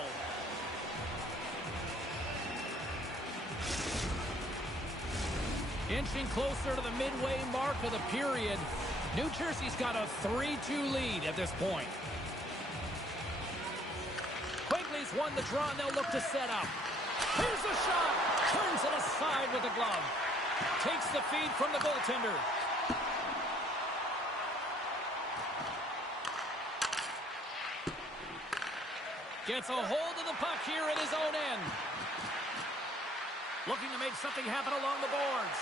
Inching closer to the midway mark of the period. New Jersey's got a 3-2 lead at this point. Quigley's won the draw, and they'll look to set up. Here's the shot. Turns it aside with the glove. Takes the feed from the goaltender. Gets a hold of the puck here at his own end. Looking to make something happen along the boards.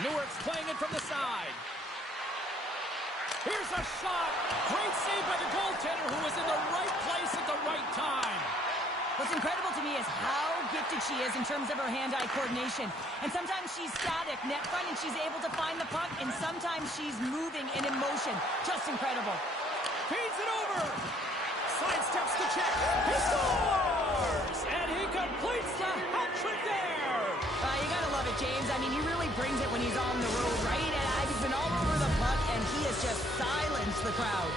Newark's playing it from the side. Here's a shot. Great save by the goaltender, who was in the right place at the right time. What's incredible to me is how gifted she is in terms of her hand-eye coordination. And sometimes she's static, net front, and she's able to find the puck, and sometimes she's moving and in motion. Just incredible. Feeds it over. Sidesteps the check. He scores! And he completes the hat trick there. You gotta love it, James. I mean, he really brings it when he's on the road, right? And he's been all over the puck, and he has just silenced the crowd.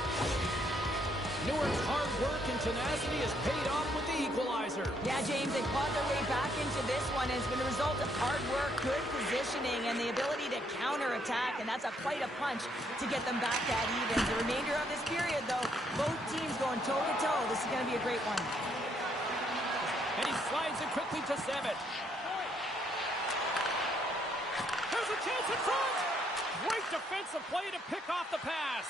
Newark's hard work and tenacity has paid off with the equalizer. Yeah, James, they fought their way back into this one, and it's been a result of hard work, good positioning, and the ability to counter-attack, and that's quite a punch to get them back that even. The remainder of this period, though, both teams going toe-to-toe. This is going to be a great one. And he slides it quickly to Zemet. There's a chance in front! Great defensive play to pick off the pass.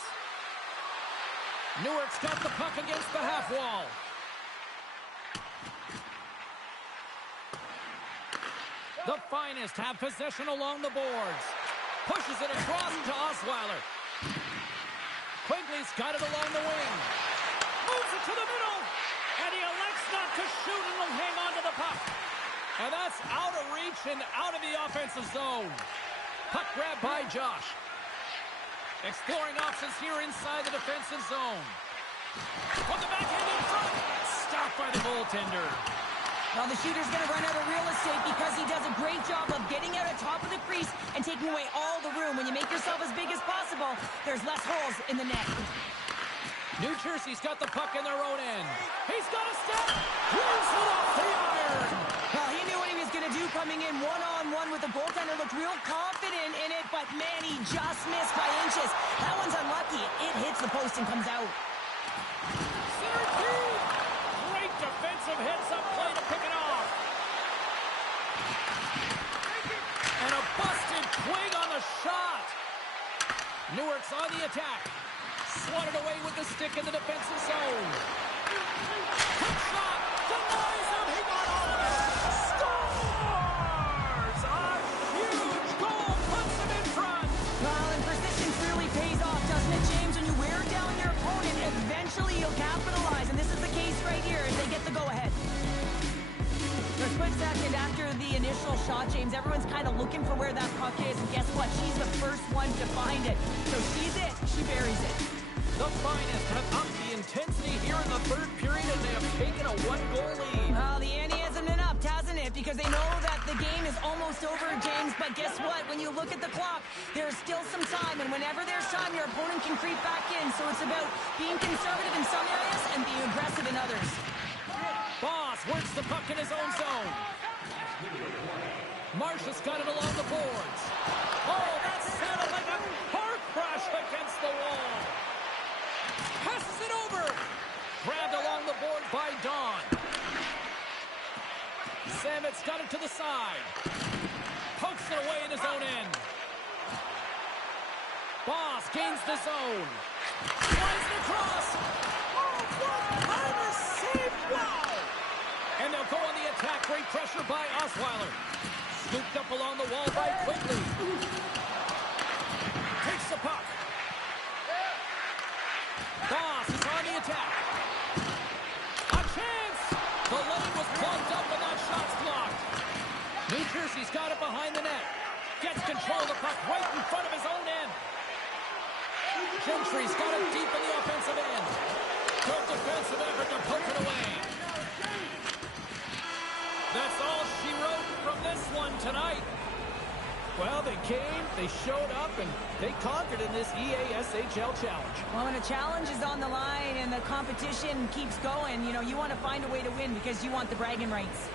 Newark's got the puck against the half wall. The Finest have possession along the boards. Pushes it across to Osweiler. Quigley's got it along the wing. Moves it to the middle. And he elects not to shoot and will hang on to the puck. And that's out of reach and out of the offensive zone. Puck grab by Josh. Exploring options here inside the defensive zone. From the backhand in front. Stopped by the goaltender. Well, the shooter's going to run out of real estate because he does a great job of getting out at top of the crease and taking away all the room. When you make yourself as big as possible, there's less holes in the net. New Jersey's got the puck in their own end. He's got a step. Clears it off the iron. Well, he knew what he was going to do coming in one-on-one with the goaltender. Looked real confident in it, but man, he just missed by inches. That one's unlucky. It hits the post and comes out. Center feed. Great defensive heads-up play to pick it off. And a busted twig on the shot. Newark's on the attack. Swatted away with the stick in the defensive zone. Quick shot. Denies him. He got all of it. Scores! A huge goal puts him in front. Well, and persistence really pays off, doesn't it, James? When you wear down your opponent, eventually you'll capitalize. And this is the case right here as they get the go-ahead. For a split second after the initial shot, James, everyone's kind of looking for where that puck is. And guess what? She's the first one to find it. So she's it. She buries it. The Finest have upped the intensity here in the third period, and they have taken a one-goal lead. Well, the ante hasn't been upped, hasn't it? Because they know that the game is almost over, James. But guess what? When you look at the clock, there's still some time. And whenever there's time, your opponent can creep back in. So it's about being conservative in some areas and being aggressive in others. Boss works the puck in his own zone. Marshall's got it along the boards. Oh, that sounded like a car crash against the wall. Passes it over. Grabbed along the board by Don. Samet's got it to the side. Pokes it away in his own end. Boss gains the zone. Flies it across. Oh, what kind of save! Wow! And they'll go on the attack. Great pressure by Osweiler. Scooped up along the wall by Quigley. Takes the puck. Boss is on the attack. A chance! The lane was plugged up and that shot's blocked. New Jersey's got it behind the net. Gets control of the puck right in front of his own end. Gentry's got it deep in the offensive end. Good defensive effort to poke it away. That's all she wrote from this one tonight. Well, they came, they showed up, and they conquered in this EASHL challenge. Well, when a challenge is on the line and the competition keeps going, you want to find a way to win because you want the bragging rights.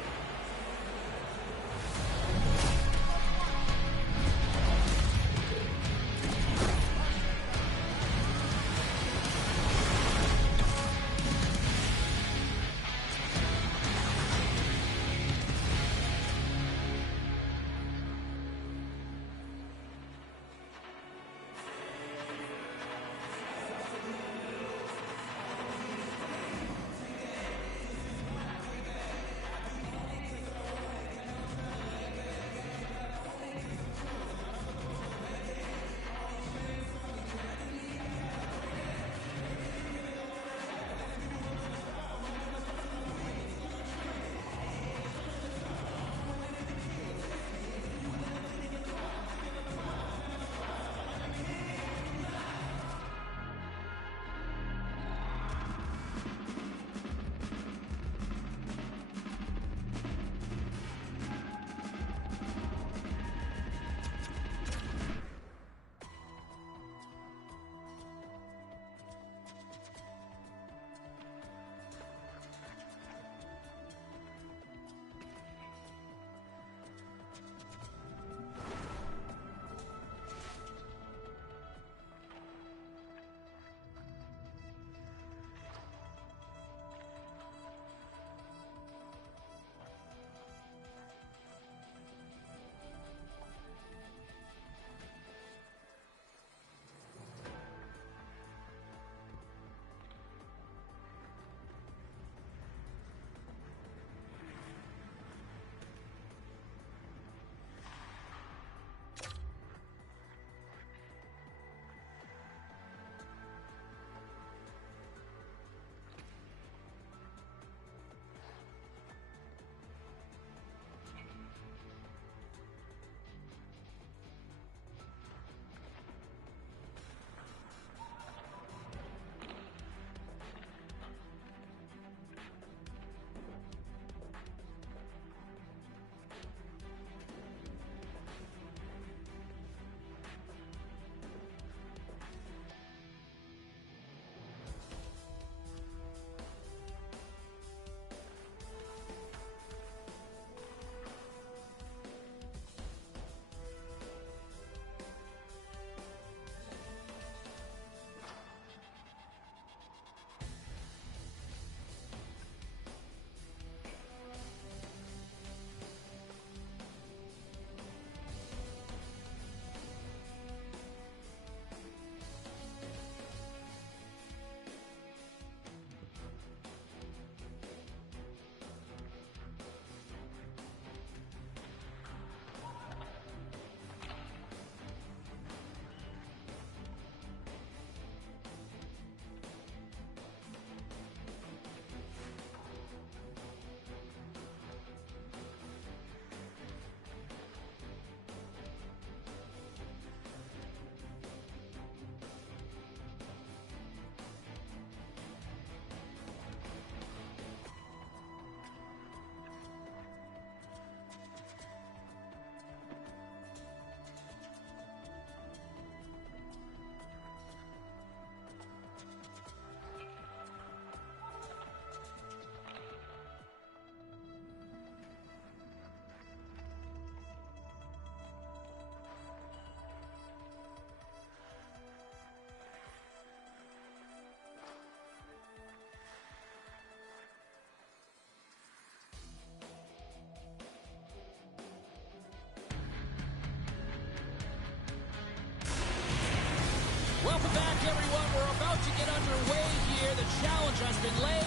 underway here. The challenge has been laid.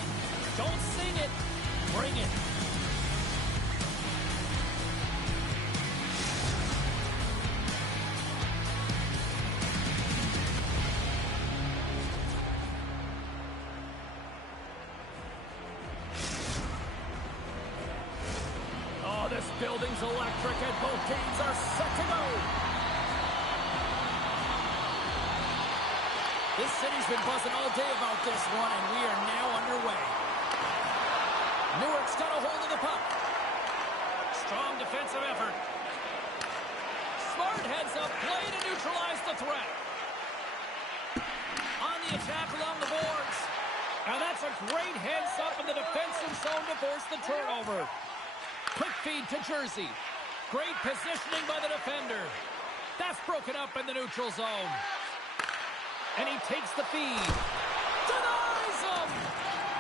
Don't sing it. Bring it. Oh, this building's electric and both teams are set to go. This city's been buzzing all day about this one, and we are now underway. Newark's got a hold of the puck. Strong defensive effort. Smart heads up play to neutralize the threat. On the attack along the boards. And that's a great heads up in the defensive zone to force the turnover. Quick feed to Jersey. Great positioning by the defender. That's broken up in the neutral zone. And he takes the feed. Denies him!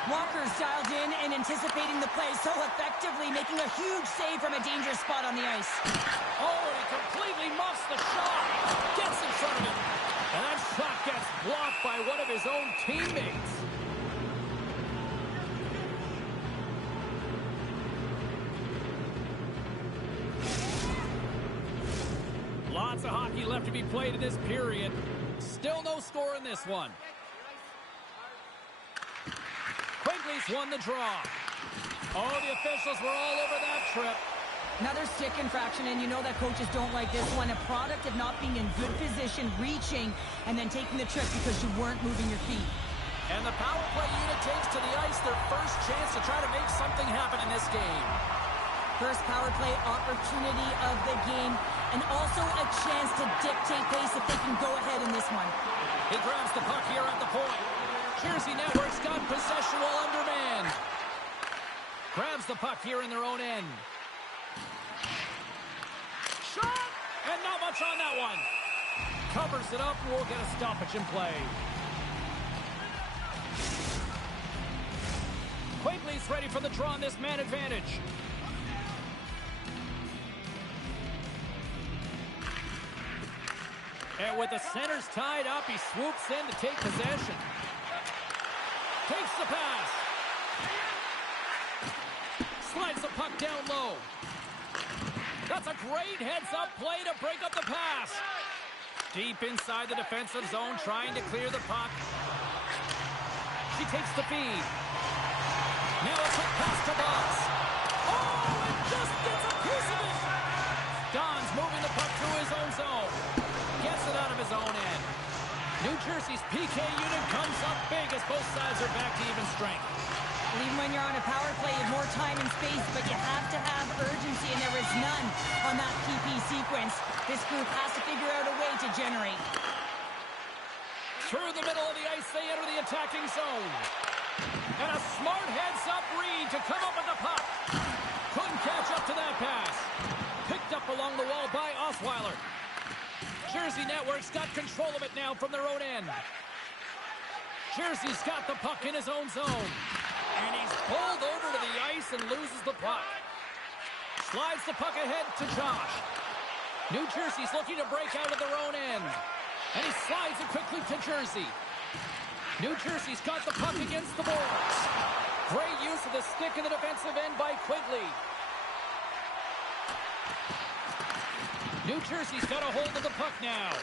Walker's dialed in and anticipating the play so effectively, making a huge save from a dangerous spot on the ice. Oh, he completely muffs the shot. Gets in front of him. And that shot gets blocked by one of his own teammates. Lots of hockey left to be played in this period. Still no score in this one. Quigley's won the draw. Oh, the officials were all over that trip. Another stick infraction, and you know that coaches don't like this one. A product of not being in good position, reaching, and then taking the trip because you weren't moving your feet. And the power play unit takes to the ice their first chance to try to make something happen in this game. First power play opportunity of the game, and also a chance to dictate pace if they can go ahead in this one. He grabs the puck here at the point. Jersey Network's got possession while undermanned. Grabs the puck here in their own end. Shot! And not much on that one. Covers it up and we'll get a stoppage in play. Quigley's ready for the draw on this man advantage. And with the centers tied up, he swoops in to take possession. Takes the pass. Slides the puck down low. That's a great heads-up play to break up the pass. Deep inside the defensive zone, trying to clear the puck. She takes the feed. Now a quick pass to Bonds. Oh, and just gets a piece of it. Don's moving the puck through his own zone. Gets it out of his own end. New Jersey's PK unit comes up big as both sides are back to even strength. And even when you're on a power play, you have more time and space, but you have to have urgency, and there is none on that PP sequence. This group has to figure out a way to generate. Through the middle of the ice, they enter the attacking zone. And a smart heads-up read to come up with the puck. Couldn't catch up to that pass. Picked up along the wall by Osweiler. Jersey Network's got control of it now from their own end. Jersey's got the puck in his own zone. And he's pulled over to the ice and loses the puck. Slides the puck ahead to Josh. New Jersey's looking to break out of their own end. And he slides it quickly to Jersey. New Jersey's got the puck against the boards. Great use of the stick in the defensive end by Quigley. New Jersey's got a hold of the puck now.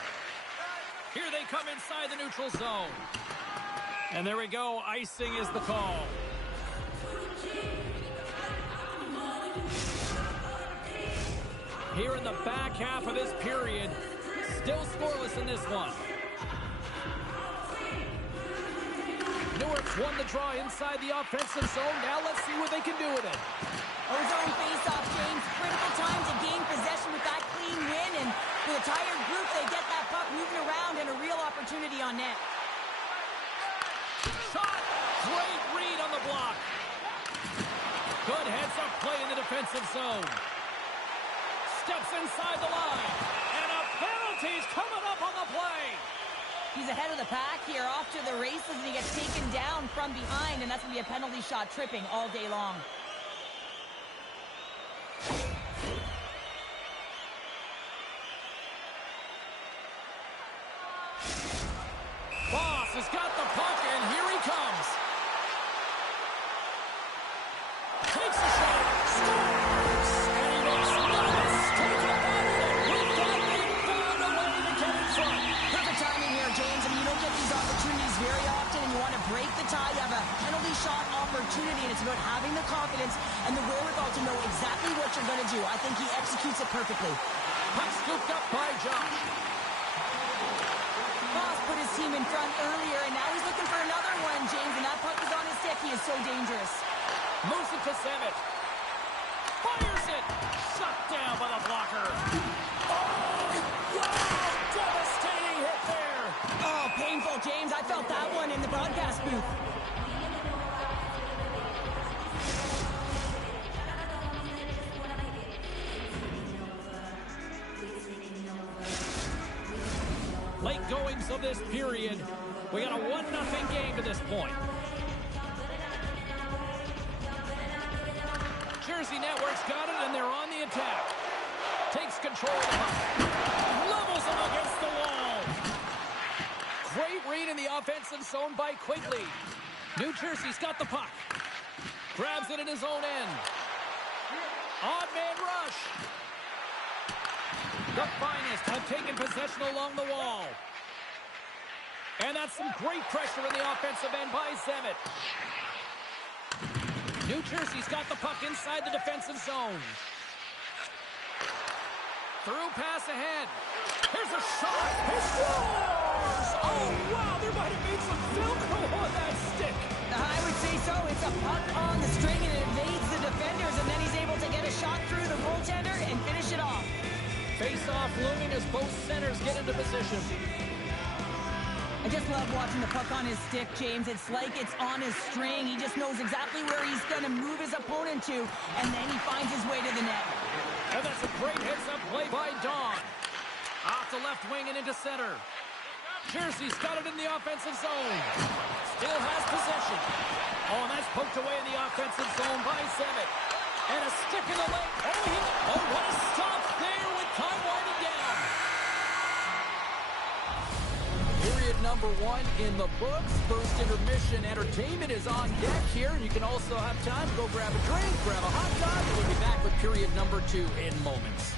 Here they come inside the neutral zone. And there we go. Icing is the call. Here in the back half of this period, still scoreless in this one. Newark's won the draw inside the offensive zone. Now let's see what they can do with it. Ozone face-off, James. Critical time to gain possession with that clean win. And with a tired group, they get that puck moving around and a real opportunity on net. Shot! Great read on the block. Good heads-up play in the defensive zone. Steps inside the line. And a penalty's coming up on the play. He's ahead of the pack here, off to the races, and he gets taken down from behind, and that's going to be a penalty shot tripping all day long. Boss has got the puck, and takes a shot, scores, and he makes no mistake about it, and with that, they found a way to get in front. Perfect timing here, James. I mean, you don't get these opportunities very often, and you want to break the tie. You have a penalty shot opportunity, and it's about having the confidence and the wherewithal to know exactly what you're going to do. I think he executes it perfectly. Puck scooped up by Josh. Boss put his team in front earlier, and now he's looking for another one, James, and that puck is on his stick. He is so dangerous. Moves it to Samet. Fires it. Shut down by the blocker. Oh, wow! Devastating hit there. Oh, painful, James. I felt that one in the broadcast booth. Late goings of this period. We got a 1-0 game to this point. Jersey Network's got it, and they're on the attack. Takes control of the puck. Levels him against the wall. Great read in the offensive zone by Quigley. New Jersey's got the puck. Grabs it in his own end. Odd man rush. The finest have taken possession along the wall. And that's some great pressure in the offensive end by Samet. New Jersey's got the puck inside the defensive zone. Through pass ahead. Here's a shot. He scores! Oh, wow, there might have been some Velcro on that stick. I would say so. It's a puck on the string, and it evades the defenders, and then he's able to get a shot through the goaltender and finish it off. Face-off looming as both centers get into position. I just love watching the puck on his stick, James. It's like it's on his string. He just knows exactly where he's going to move his opponent to, and then he finds his way to the net. And that's a great heads-up play by Don. Off the left wing and into center. Jersey's got it in the offensive zone. Still has possession. Oh, and that's poked away in the offensive zone by Samet. And a stick in the leg. Oh, what a stop there with time winding down. Period number 1 in the books. First intermission entertainment is on deck here. You can also have time to go grab a drink, grab a hot dog, and we'll be back with period number 2 in moments.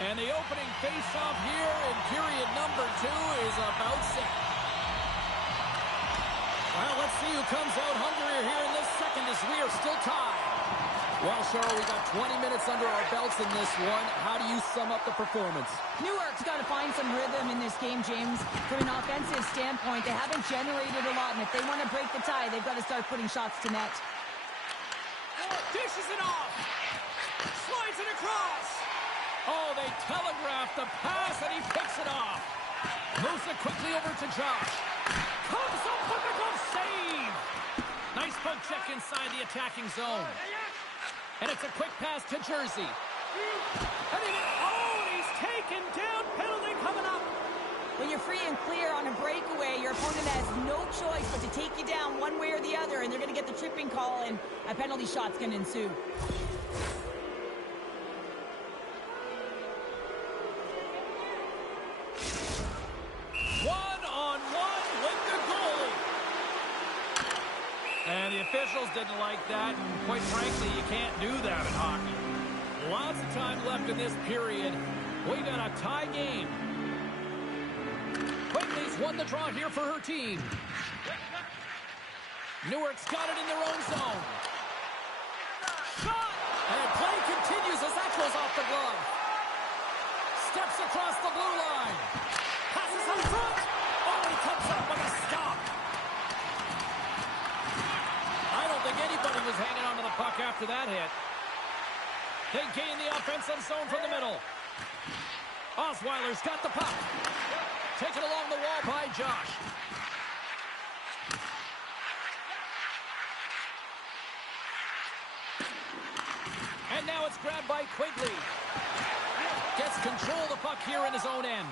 And the opening face-off here in period number 2 is about set. Well, let's see who comes out hungrier here in this second as we are still tied. Well, Cheryl, we got 20 minutes under our belts in this one. How do you sum up the performance? Newark's got to find some rhythm in this game, James. From an offensive standpoint, they haven't generated a lot, and if they want to break the tie, they've got to start putting shots to net. Dishes it off. Slides it across. Oh, they telegraphed the pass, and he picks it off. Moves it quickly over to Josh. Comes up with a glove save. Nice poke check inside the attacking zone. And it's a quick pass to Jersey. And he's taken down. Penalty coming up. When you're free and clear on a breakaway, your opponent has no choice but to take you down one way or the other, and they're going to get the tripping call, and a penalty shot's going to ensue. And the officials didn't like that, and quite frankly, you can't do that in hockey. Lots of time left in this period. We got a tie game. won the draw here for her team. Newark's got it in their own zone. Shot! And play continues as that goes off the glove. Steps across the blue line. Passes up front. Oh, he comes up with a stop. I don't think anybody was hanging on to the puck after that hit. They gain the offensive zone from the middle. Osweiler's got the puck. Taken along the wall by Josh. And now it's grabbed by Quigley. Gets control of the puck here in his own end.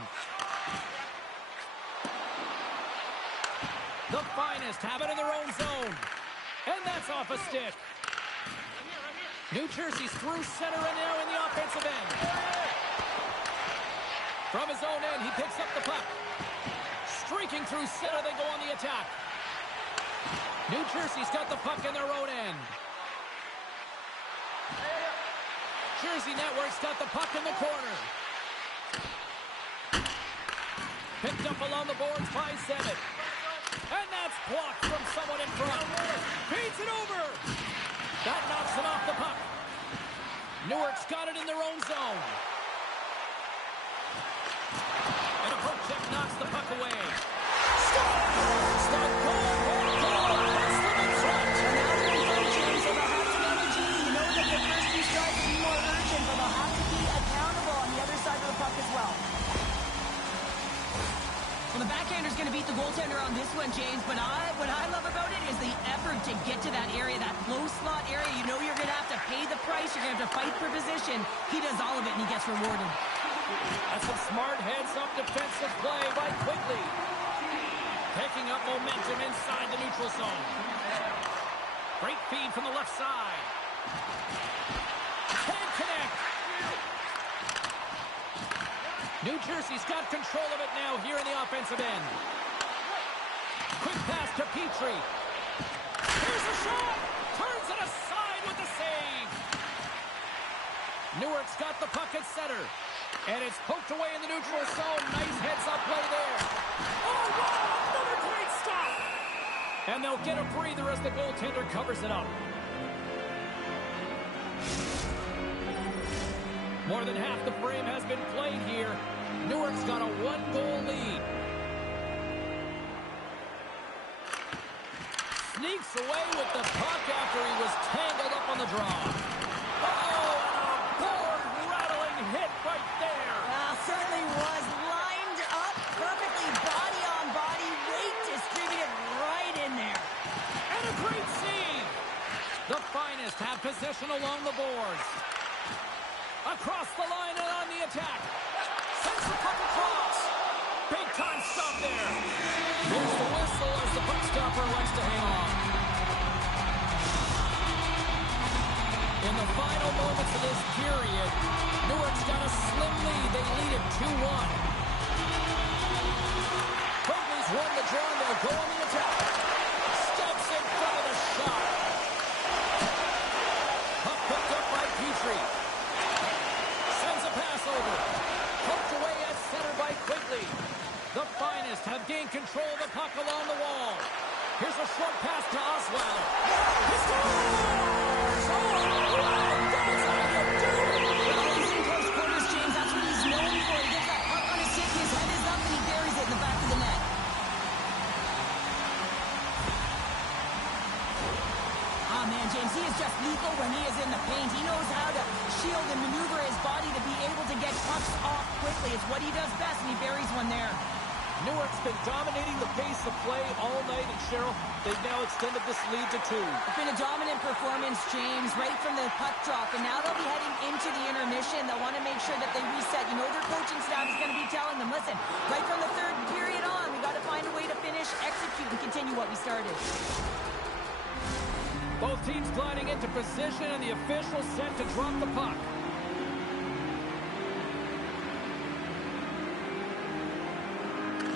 The Finest have it in their own zone. And that's off a stick. New Jersey's through center and now in the offensive end. From his own end, he picks up the puck. Streaking through center, they go on the attack. New Jersey's got the puck in their own end. Jersey Network's got the puck in the corner. Picked up along the boards by Zemet. And that's blocked from someone in front. Feeds it over. That knocks it off the puck. Newark's got it in their own zone. And a poke check knocks the puck away. Scores! The goal! That's them in front. And now they're in front, James, so they'll have some energy. You know that the first two strikes will be more urgent, but they'll have to be accountable on the other side of the puck as well. Well, the backhander's going to beat the goaltender on this one, James, but what I love about it is the effort to get to that area, that low slot area. You know you're going to have to pay the price. You're going to have to fight for position. He does all of it, and he gets rewarded. That's some smart heads-up defensive play by Quigley. Picking up momentum inside the neutral zone. Great feed from the left side. Can't connect. New Jersey's got control of it now here in the offensive end. Quick pass to Petrie. Here's a shot. Turns it aside with the save. Newark's got the puck at center. And it's poked away in the neutral zone. Nice heads-up play there. Oh, wow! Another great stop! And they'll get a breather as the goaltender covers it up. More than half the frame has been played here. Newark's got a one-goal lead. Sneaks away with the puck after he was tangled up on the draw. Oh, and a board-rattling hit right there. Certainly was lined up perfectly, body on body, weight distributed right in there. And a great save. The Finest have possession along the boards. Across the line and on the attack. Sends the puck across. Big time stop there. Here's the whistle as the puck stopper likes to hang on. In the final moments of this period, Newark's got a slim lead. They lead it 2-1. Quigley's won the draw and they'll go on the attack. Steps in front of the shot. Puck picked up by Petrie. Sends a pass over. Poked away at center by Quigley. The Finest have gained control of the puck along the wall. Here's a short pass to Osweiler. He scores! Oh, that's how you do it! Well, he's in close quarters, James. That's what he's known for. He gets that puck on his stick, his head is up, and he buries it in the back of the net. Ah, man, James, he is just lethal when he is in the paint. He knows how to shield and maneuver his body to be able to get pucks off quickly. It's what he does best, and he buries one there. Newark's been dominating the pace of play all night, and Cheryl, they've now extended this lead to 2. It's been a dominant performance, James, right from the puck drop, and now they'll be heading into the intermission. They'll want to make sure that they reset. You know their coaching staff is going to be telling them, listen, right from the third period on, we got to find a way to finish, execute, and continue what we started. Both teams gliding into position, and the official set to drop the puck.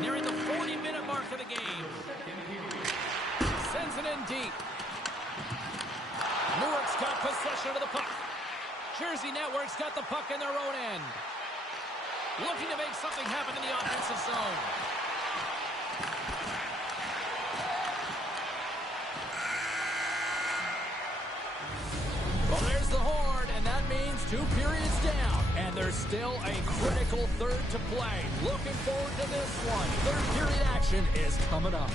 Nearing the 40-minute mark of the game. Sends it in deep. Newark's got possession of the puck. Jersey Network's got the puck in their own end. Looking to make something happen in the offensive zone. the horn, and that means 2 periods down. And there's still a critical third to play. Looking forward to this one. Third period action is coming up.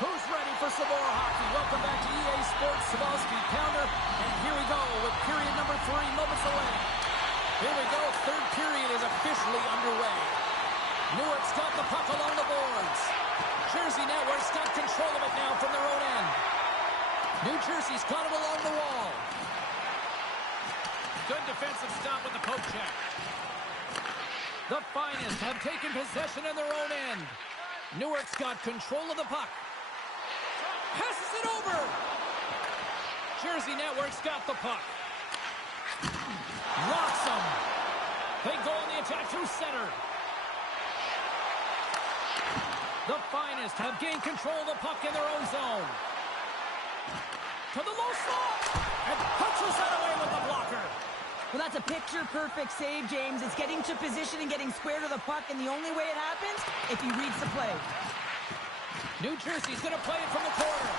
Who's ready for some more hockey? Welcome back to EA Sports Savosky Counter. And here we go with period number 3 moments away. Here we go. Third period is officially underway. Newark's got the puck along the boards. Jersey Network's got control of it now from their own end. New Jersey's got it along the wall. Good defensive stop with the poke check. The Finest have taken possession in their own end. Newark's got control of the puck. Passes it over. Jersey Network's got the puck. Rocks them. They go on the attack through center. The Finest have gained control of the puck in their own zone. To the low slot. And punches that away with the blocker. Well, that's a picture-perfect save, James. It's getting to position and getting square to the puck, and the only way it happens, if he reads the play. New Jersey's going to play it from the corner.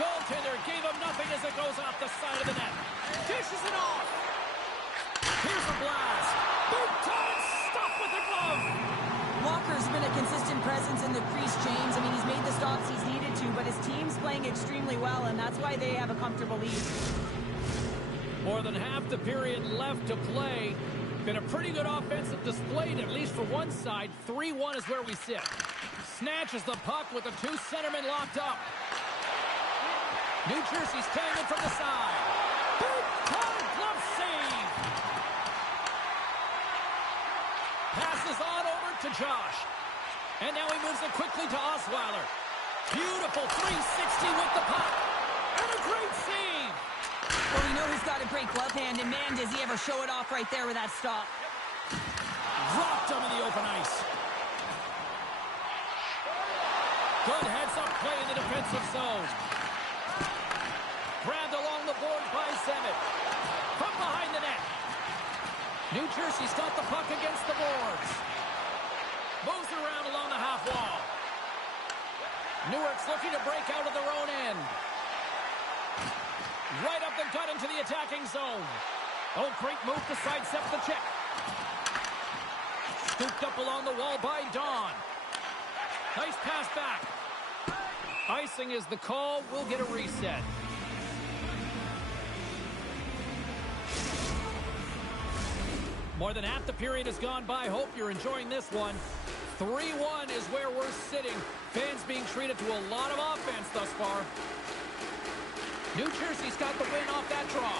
Goaltender gave him nothing as it goes off the side of the net. Dishes it off. Here's a blast. Boot time. Stop with the glove. Walker's been a consistent presence in the crease, James. I mean, he's made the stops he's needed to, but his team's playing extremely well, and that's why they have a comfortable lead. More than half the period left to play. Been a pretty good offensive display, at least for one side. 3-1 is where we sit. Snatches the puck with the 2 centermen locked up. New Jersey's playing it from the side. Boot time glove save. Passes on over to Josh. And now he moves it quickly to Osweiler. Beautiful 360 with the puck. And a great save. Well, we know he's got a great glove hand, and man, does he ever show it off right there with that stop. Dropped him in the open ice. Good heads-up play in the defensive zone. Grabbed along the boards by Zemet. From behind the net. New Jersey's got the puck against the boards. Moves around along the half wall. Newark's looking to break out of their own end. Right up the gut into the attacking zone. Oh, great move to sidestep the check. Scooped up along the wall by Don. Nice pass back. Icing is the call. We'll get a reset. More than half the period has gone by. Hope you're enjoying this one. 3-1 is where we're sitting. Fans being treated to a lot of offense thus far. New Jersey's got the win off that draw.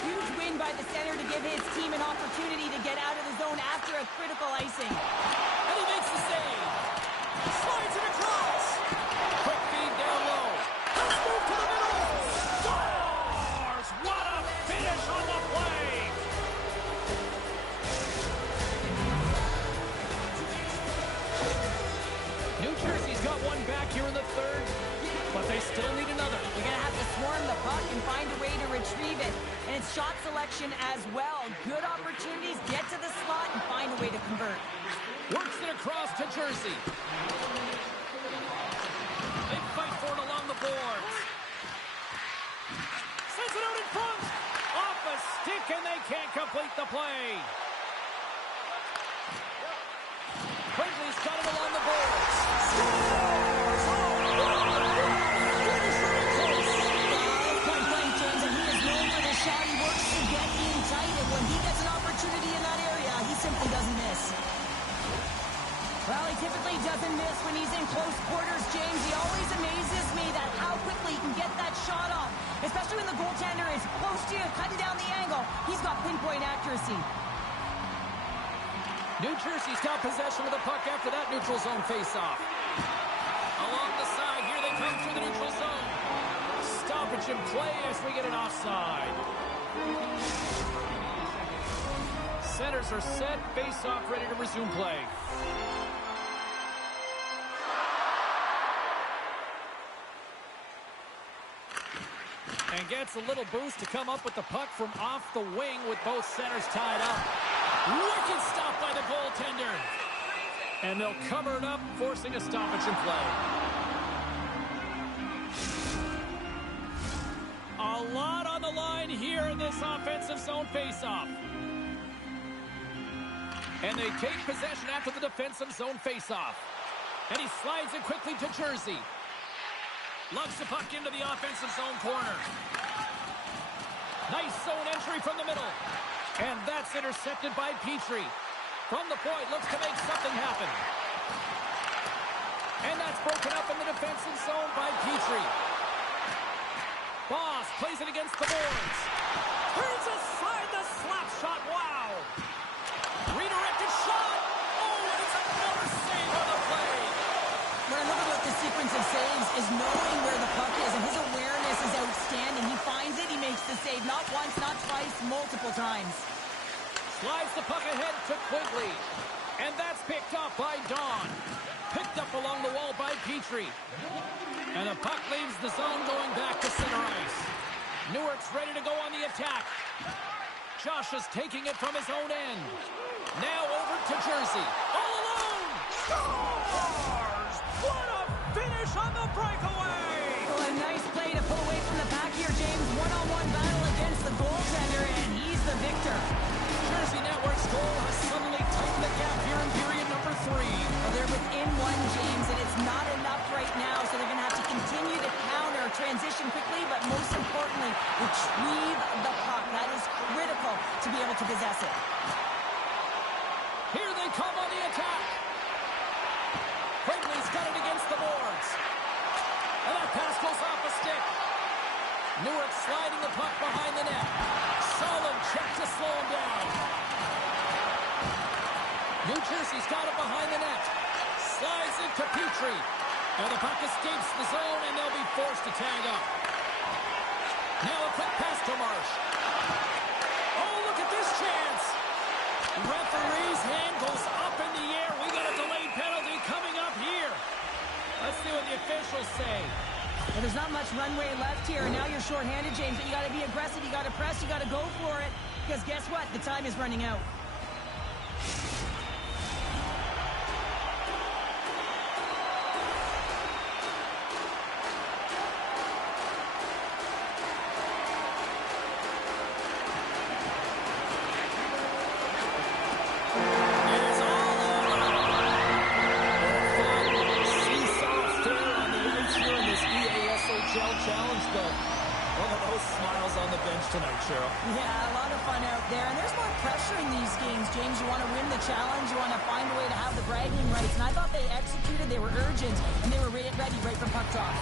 Huge win by the center to give his team an opportunity to get out of the zone after a critical icing. And he makes the save. Slides it across. Quick feed down low. Let's move to the middle. Scores! What a finish on the play. New Jersey's got one back here in the third, but they still need another. They're going to have to swarm the puck and find a way to retrieve it. And it's shot selection as well. Good opportunities, get to the slot, and find a way to convert. Works it across to Jersey. They fight for it along the boards. Sends it out in front. Off a stick, and they can't complete the play. Quigley's got it along the boards. Scores! Oh, Point blank, James, and he is known for Well, he typically doesn't miss when he's in close quarters, James. He always amazes me that how quickly he can get that shot off, especially when the goaltender is close to you, cutting down the angle. He's got pinpoint accuracy. New Jersey's got possession of the puck after that neutral zone faceoff. Along the side, here they come through the neutral zone. Stoppage in play as we get an offside. Centers are set, face-off ready to resume play. And gets a little boost to come up with the puck from off the wing with both centers tied up. Wicked stop by the goaltender. And they'll cover it up, forcing a stoppage in play. A lot on the line here in this offensive zone faceoff. And they take possession after the defensive zone faceoff. And he slides it quickly to Jersey. Lugs the puck into the offensive zone corner. Nice zone entry from the middle. And that's intercepted by Petrie. From the point, looks to make something happen. And that's broken up in the defensive zone by Petrie. Boss plays it against the boards. Turns aside the slap shot. Wow. Redirected shot. Oh, and it's another save on the play. What I love about this sequence of saves is knowing where the puck is, and his awareness is outstanding. He finds it, he makes the save. Not once, not twice, multiple times. Slides the puck ahead to Quigley. And that's picked up by Dawn. Picked up along the wall by Petrie. And the puck leaves the zone going back to center ice. Newark's ready to go on the attack. Josh is taking it from his own end. Now over to Jersey. All alone! Scores! What a finish on the breakaway! Well, a nice play to pull away from the pack here, James. One-on-one battle against the goaltender, and he's the victor. Jersey Network's goal has suddenly tightened the gap here in period number 3. Well, they're within one, James, and it's not enough right now, so they're going to have to continue to counter, transition quickly, but most importantly, retrieve the puck. That is critical to be able to possess it. Here they come on the attack. Quigley's got it against the boards. And that pass goes off a stick. Newark sliding the puck behind the net. Solid check to slow him down. New Jersey's got it behind the net. Slides it to Petrie. And the puck escapes the zone, and they'll be forced to tag up. Now a quick pass to Marsh. Oh, look at this chance. Referee's hand goes up in the air. We got a delayed penalty coming up here. Let's see what the officials say. Well, there's not much runway left here, and now you're shorthanded, James, but you got to be aggressive, you got to press, you got to go for it, because guess what? The time is running out. Tonight, Cheryl. Yeah, a lot of fun out there. And there's more pressure in these games, James. You want to win the challenge. You want to find a way to have the bragging rights. And I thought they executed. They were urgent. And they were ready right from puck drop.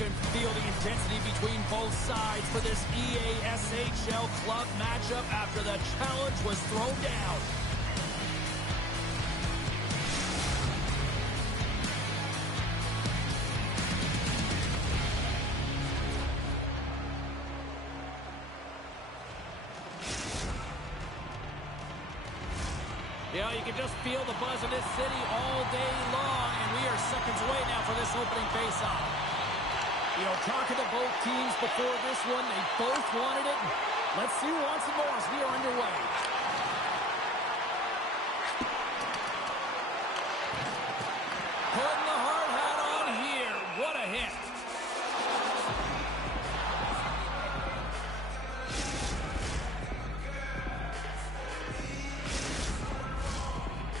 can feel the intensity between both sides for this EASHL club matchup after the challenge was thrown down. Yeah, you can just feel the buzz of this city all day long, and we are seconds away now for this opening face-off. You know, talking to both teams before this one, they both wanted it. Let's see who wants it more as we are underway. Putting the hard hat on here. What a hit.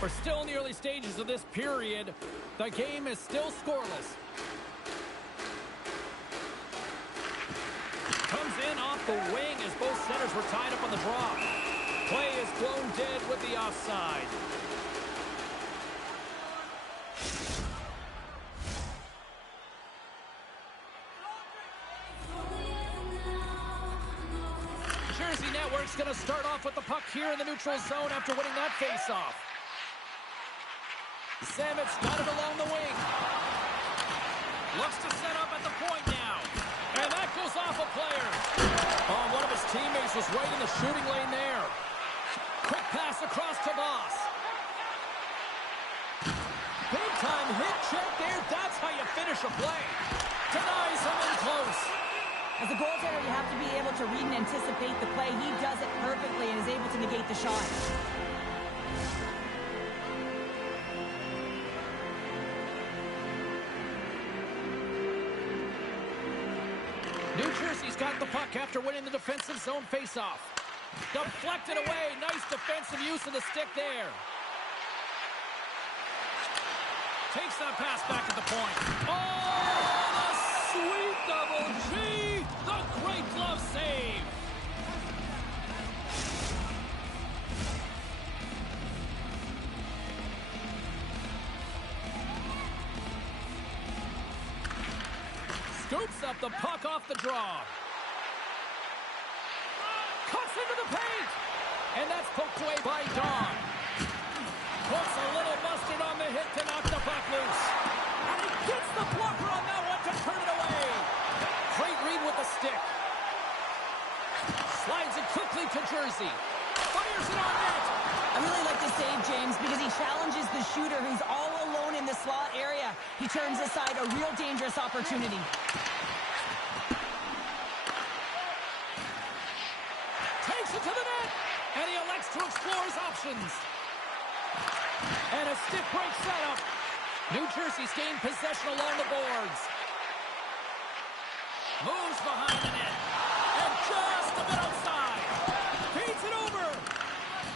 We're still in the early stages of this period. The game is still scoreless. Comes in off the wing as both centers were tied up on the draw. Play is blown dead with the offside. Jersey Network's going to start off with the puck here in the neutral zone after winning that faceoff. Samet's got it along the wing. Looks to set up at the point now. And that goes off a player. Oh, one of his teammates was right in the shooting lane there. Quick pass across to Boss. Big time hit check there. That's how you finish a play. Denies him in close. As a goaltender, you have to be able to read and anticipate the play. He does it perfectly and is able to negate the shot. New Jersey's got the puck after winning the defensive zone faceoff. Deflected away. Nice defensive use of the stick there. Takes that pass back at the point. Oh, the sweet double G. The great glove save. Scoops up the puck off the draw. Cuts into the paint. And that's poked away by Don. Puts a little mustard on the hit to knock the puck loose. And he gets the blocker on that one to turn it away. Great read with the stick. Slides it quickly to Jersey. Fires it on net. I really like the save, James, because he challenges the shooter who's all alone in the slot area. He turns aside a real dangerous opportunity. Takes it to the net, and he elects to explore his options. And a stiff break setup. New Jersey's gained possession along the boards. Moves behind the net. And just a bit outside. Feeds it over.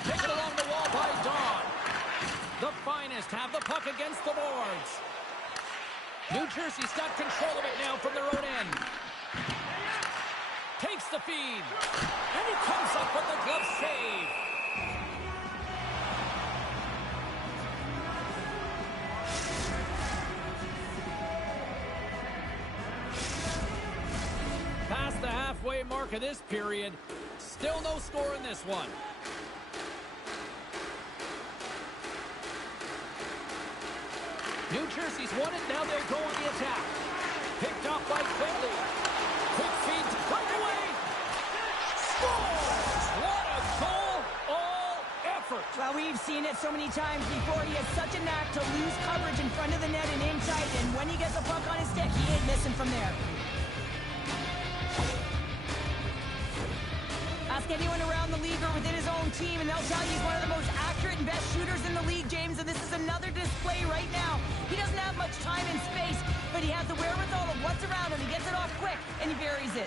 Taken along the wall by Don. The finest have the puck against the boards. New Jersey's got control of it now from their own end. Takes the feed. And he comes up with the glove save. Past the halfway mark of this period. Still no score in this one. New Jersey's won it. Now they go on the attack. Picked up by Quinley. Quick feed to breakaway. Scores! What a goal! All effort. Well, we've seen it so many times before. He has such a knack to lose coverage in front of the net and inside. And when he gets the puck on his stick, he ain't missing from there. Ask anyone around the league or within his own team, and they'll tell you he's one of the most accurate and best shooters in the league, James, and this is another display right now. He doesn't have much time and space, but he has the wherewithal of what's around him. He gets it off quick, and he buries it.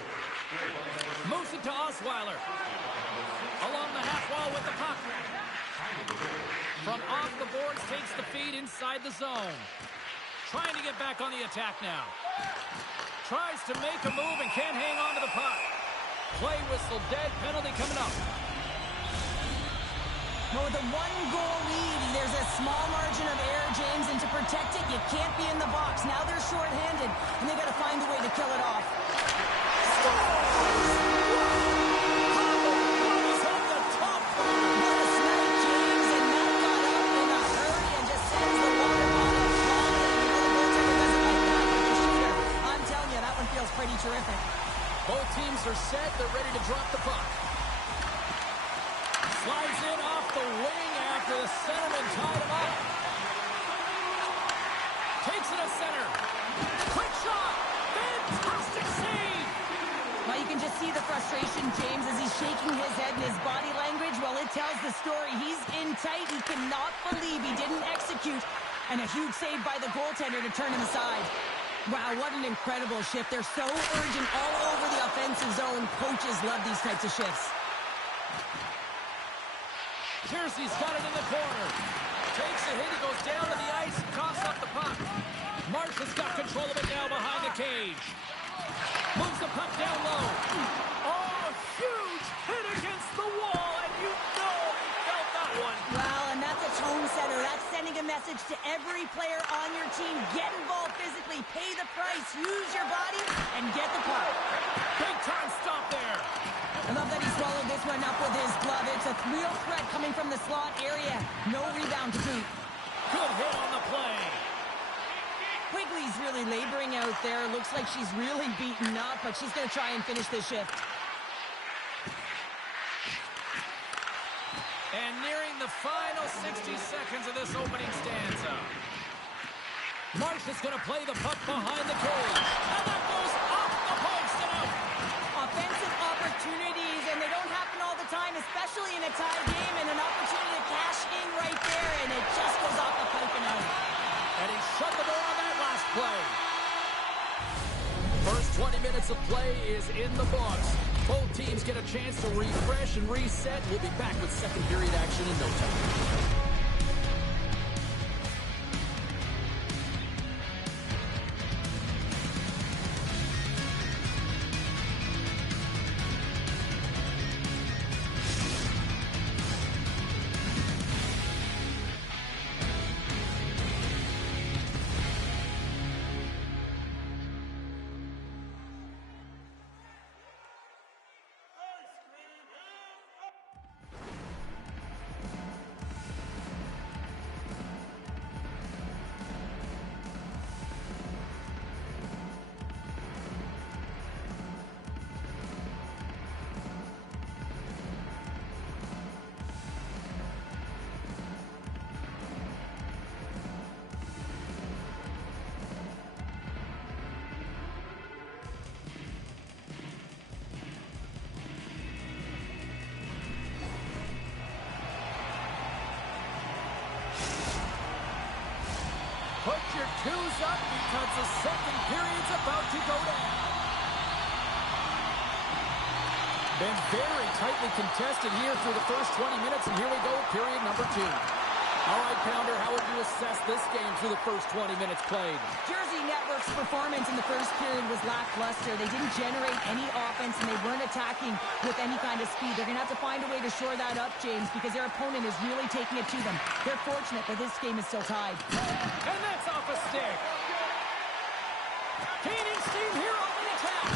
Moves it to Osweiler. Along the half wall with the puck. From off the boards, takes the feed inside the zone. Trying to get back on the attack now. Tries to make a move and can't hang on to the puck. Play whistle dead, penalty coming up. But with a one-goal lead, there's a small margin of error, James, and to protect it, you can't be in the box. Now they're short-handed, and they got to find a way to kill it off. Pretty terrific. Both teams are set. They're ready to drop the puck. Slides in off the wing after the centerman tied him up. Takes it to center. Quick shot. Fantastic save. Well, you can just see the frustration, James, as he's shaking his head, and his body language, well, it tells the story. He's in tight. He cannot believe he didn't execute. And a huge save by the goaltender to turn him aside. Wow, what an incredible shift. They're so urgent all over the offensive zone. Coaches love these types of shifts. Jersey's got it in the corner. Takes a hit. He goes down to the ice and coughs up the puck. Marsh has got control of it now behind the cage. Moves the puck down low. Oh, huge hit against the wall, and you know he felt that one. Well, and that's a tone setter. That's sending a message to every player on your team. Get involved physically, pay the price, use your body, and get the puck. Big time stop there. I love that he swallowed this one up with his glove. It's a real threat coming from the slot area. No rebound to boot. Good hit on the play. Quigley's really laboring out there. Looks like she's really beaten up, but she's going to try and finish this shift. And nearing the final 60 seconds of this opening stanza. Marsh is going to play the puck behind the cage. And that goes off the post and out. Offensive opportunities, and they don't happen all the time, especially in a tie game, and an opportunity to cash in right there, and it just goes off the pipe and out. And he shut the door on that last play. First 20 minutes of play is in the books. Both teams get a chance to refresh and reset. We'll be back with second period action in no time. Put your twos up because the second period's about to go down. Been very tightly contested here through the first 20 minutes, and here we go, period number 2. All right, Pounder, how would you assess this game through the first 20 minutes played? Jersey Network's performance in the first period was lackluster. They didn't generate any offense, and they weren't attacking with any kind of speed. They're going to have to find a way to shore that up, James, because their opponent is really taking it to them. They're fortunate that this game is still tied. And that's off a stick. Gaining steam here on the attack.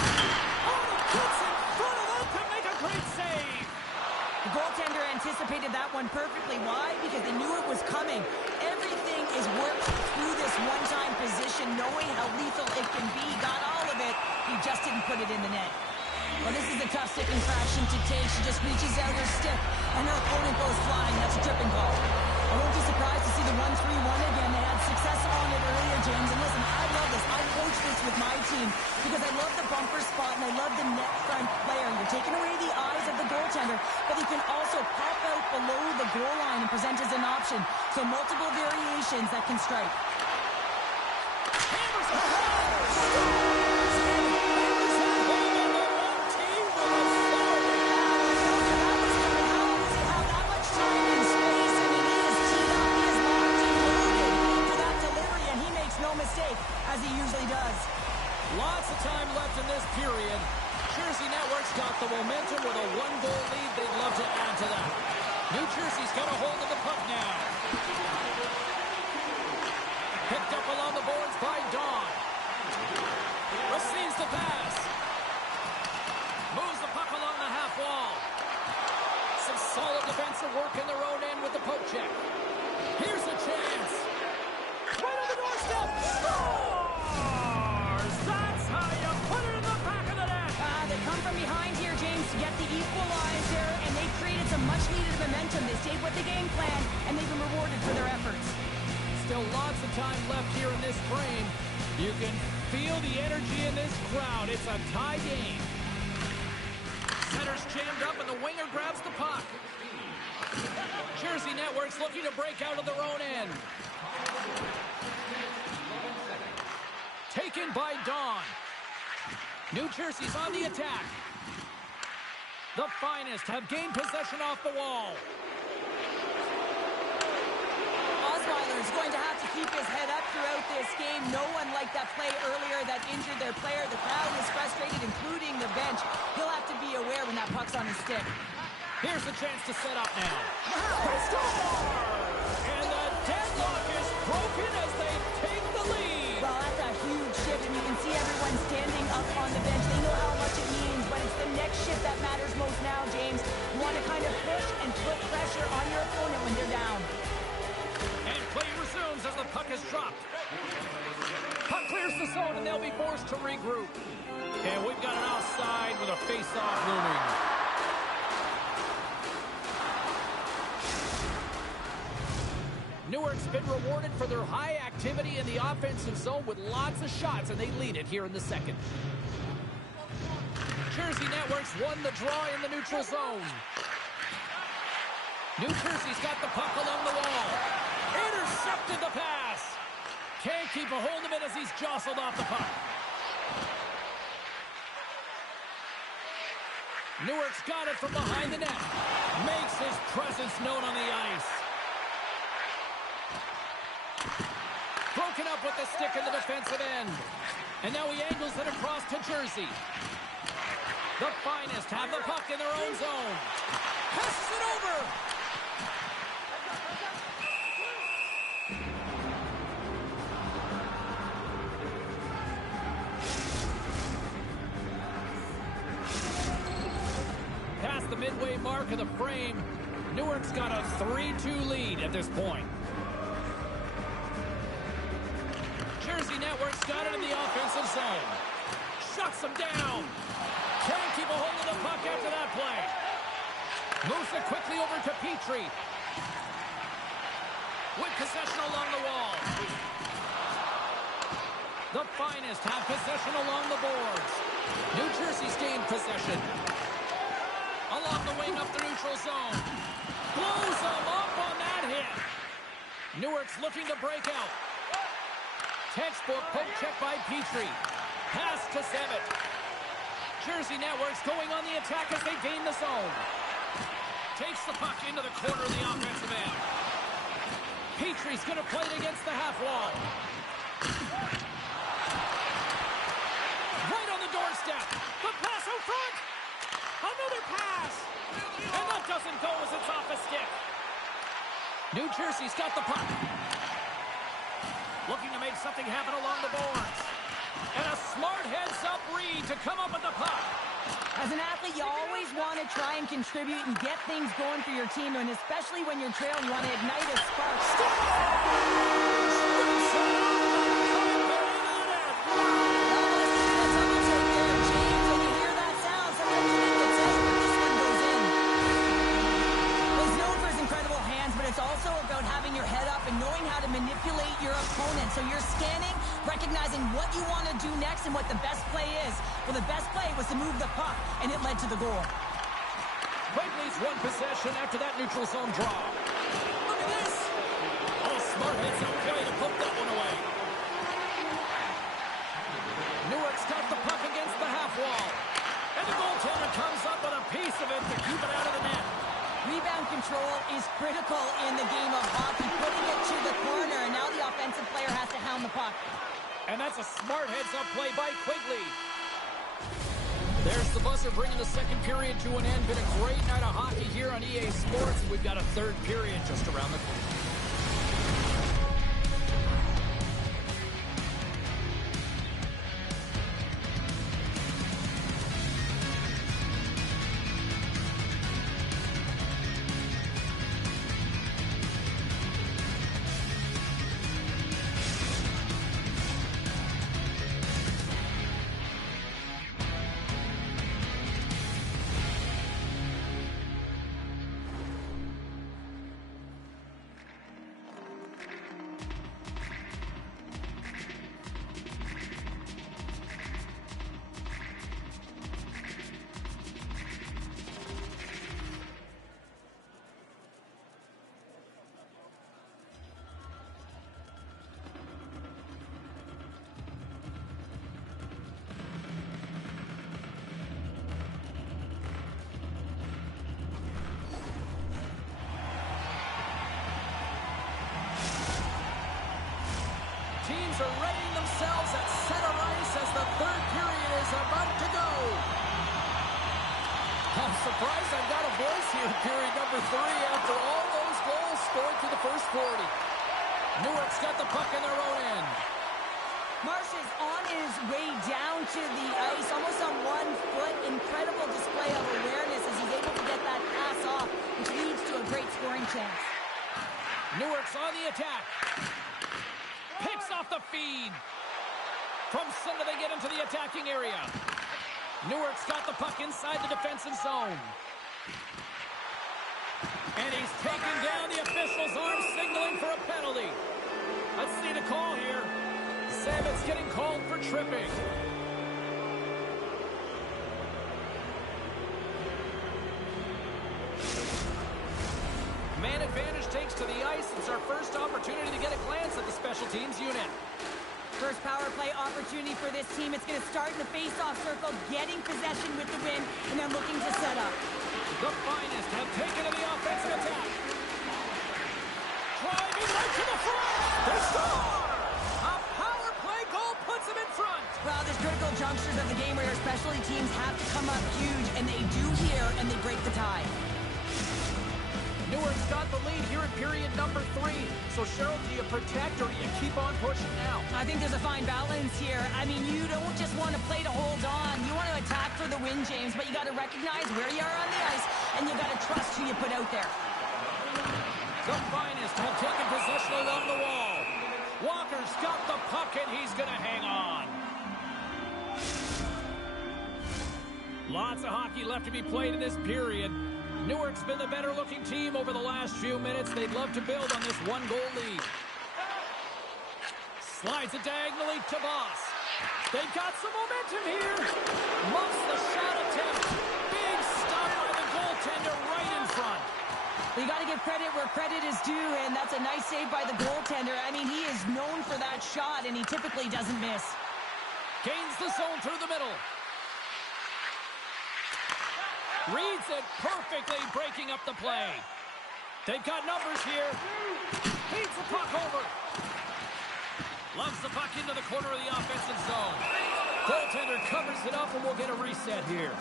Oh, gets in front of them to make a great save. The goaltender anticipated that one perfectly. Why? Because they knew it was coming. Everything is worked through this one-time position, knowing how lethal it can be. Got all of it. He just didn't put it in the net. Well, this is a tough stick infraction to take. She just reaches out her stick, and her opponent goes flying. That's a tripping call. I won't be surprised to see the 1-3-1 again. They had success on it earlier, James. And listen, I love this. I coach this with my team because I love the bumper spot and I love the net front player. You're taking away the eyes of the goaltender, but you can also pop out below the goal line and present as an option. So multiple variations that can strike. Hammers a goal! As he usually does. Lots of time left in this period. Jersey Network's got the momentum with a 1-goal lead. They'd love to add to that. New Jersey's got a hold Solid defensive work in their own end with the poke check. Here's a chance. Right on the doorstep. Scores! That's how you put it in the back of the net. They come from behind here, James, to get the equalizer, and they created some much-needed momentum. They stayed with the game plan, and they've been rewarded for their efforts. Still lots of time left here in this frame. You can feel the energy in this crowd. It's a tie game. Center's jammed up, and the winger grabs the puck. Jersey Networks looking to break out of their own end. Taken by Dawn. New Jersey's on the attack. The Finest have gained possession off the wall. Osweiler is going to have to keep his head up throughout this game. No one liked that play earlier that injured their player. The crowd is frustrated, including the bench. He'll have to be aware when that puck's on his stick. Here's a chance to set up now. And the deadlock is broken as they take the lead. Well, that's a huge shift, and you can see everyone standing up on the bench. They know how much it means, but it's the next shift that matters most now, James. You want to kind of push and put pressure on your opponent when they're down. And play resumes as the puck is dropped. Puck clears the zone, and they'll be forced to regroup. And we've got an offside with a face-off looming. Newark's been rewarded for their high activity in the offensive zone with lots of shots, and they lead it here in the second. Jersey Networks won the draw in the neutral zone. New Jersey's got the puck along the wall. Intercepted the pass. Can't keep a hold of it as he's jostled off the puck. Newark's got it from behind the net. Makes his presence known on the ice. Broken up with the stick in the defensive end. And now he angles it across to Jersey. The Finest have the puck in their own zone. Passes it over. Past the midway mark of the frame, Newark's got a 3-2 lead at this point. Jersey Networks got it in the offensive zone. Shuts them down. Can't keep a hold of the puck after that play. Moves it quickly over to Petrie. With possession along the wall. The Finest have possession along the boards. New Jersey's gained possession. Along the wing up the neutral zone. Blows them up on that hit. Newark's looking to break out. Textbook poke check by Petrie. Pass to Zemet. Jersey Networks going on the attack as they gain the zone. Takes the puck into the corner of the offensive end. Petrie's going to play it against the half wall. Right on the doorstep. The pass out front. Another pass. And that doesn't go as it's off a stick. New Jersey's got the puck. Looking to make something happen along the boards. And a smart heads-up read to come up with the puck. As an athlete, you always want to try and contribute and get things going for your team, and especially when you're trailing, you want to ignite a spark. Manipulate your opponent. So you're scanning, recognizing what you want to do next and what the best play is. Well, the best play was to move the puck, and it led to the goal. Quigley's won possession after that neutral zone draw. Look at this! Oh, smart heads-up play to put that one away. Newark's got the puck against the half wall. And the goaltender comes up with a piece of it to keep it out of the net. Rebound control is critical in the game of hockey, putting it to the corner, and now the offensive player has to hound the puck. And that's a smart heads-up play by Quigley. There's the buzzer bringing the second period to an end. Been a great night of hockey here on EA Sports. We've got a third period just around the corner. are readying themselves at center ice as the third period is about to go. I'm surprised I've got a voice here, period number 3, after all those goals scored through the first 40. Newark's got the puck in their own end. Marsh is on his way down to the ice, almost on 1 foot. Incredible display of awareness as he's able to get that pass off, which leads to a great scoring chance. Newark's on the attack. Picks off the feed. From center, they get into the attacking area. Newark's got the puck inside the defensive zone. And he's taken down. The official's arm signaling for a penalty. Let's see the call here. Samet's getting called for tripping. Man advantage takes to the ice. It's our first opportunity to get a glance at the special teams unit. First power play opportunity for this team. It's going to start in the face-off circle, getting possession with the win, and then looking to set up. The finest have taken to the offensive attack. Driving right to the front. They score! A power play goal puts them in front. Well, there's critical junctures of the game where your specialty teams have to come up huge, and they do here, and they break the tie. Newark's got the lead here in period number 3. So, Cheryl, do you protect or do you keep on pushing now? I think there's a fine balance here. I mean, you don't just want to play to hold on. You want to attack for the win, James, but you got to recognize where you are on the ice, and you got to trust who you put out there. The finest have taken possession along the wall. Walker's got the puck, and he's going to hang on. Lots of hockey left to be played in this period. Newark's been the better-looking team over the last few minutes. They'd love to build on this one-goal lead. Slides it diagonally to Boss. They've got some momentum here. Muffs the shot attempt. Big stop by the goaltender right in front. You got to give credit where credit is due, and that's a nice save by the goaltender. I mean, he is known for that shot, and he typically doesn't miss. Gains the zone through the middle. Reads it perfectly, breaking up the play. They've got numbers here. Feeds the puck over. Loves the puck into the corner of the offensive zone. Goaltender covers it up, and we'll get a reset here.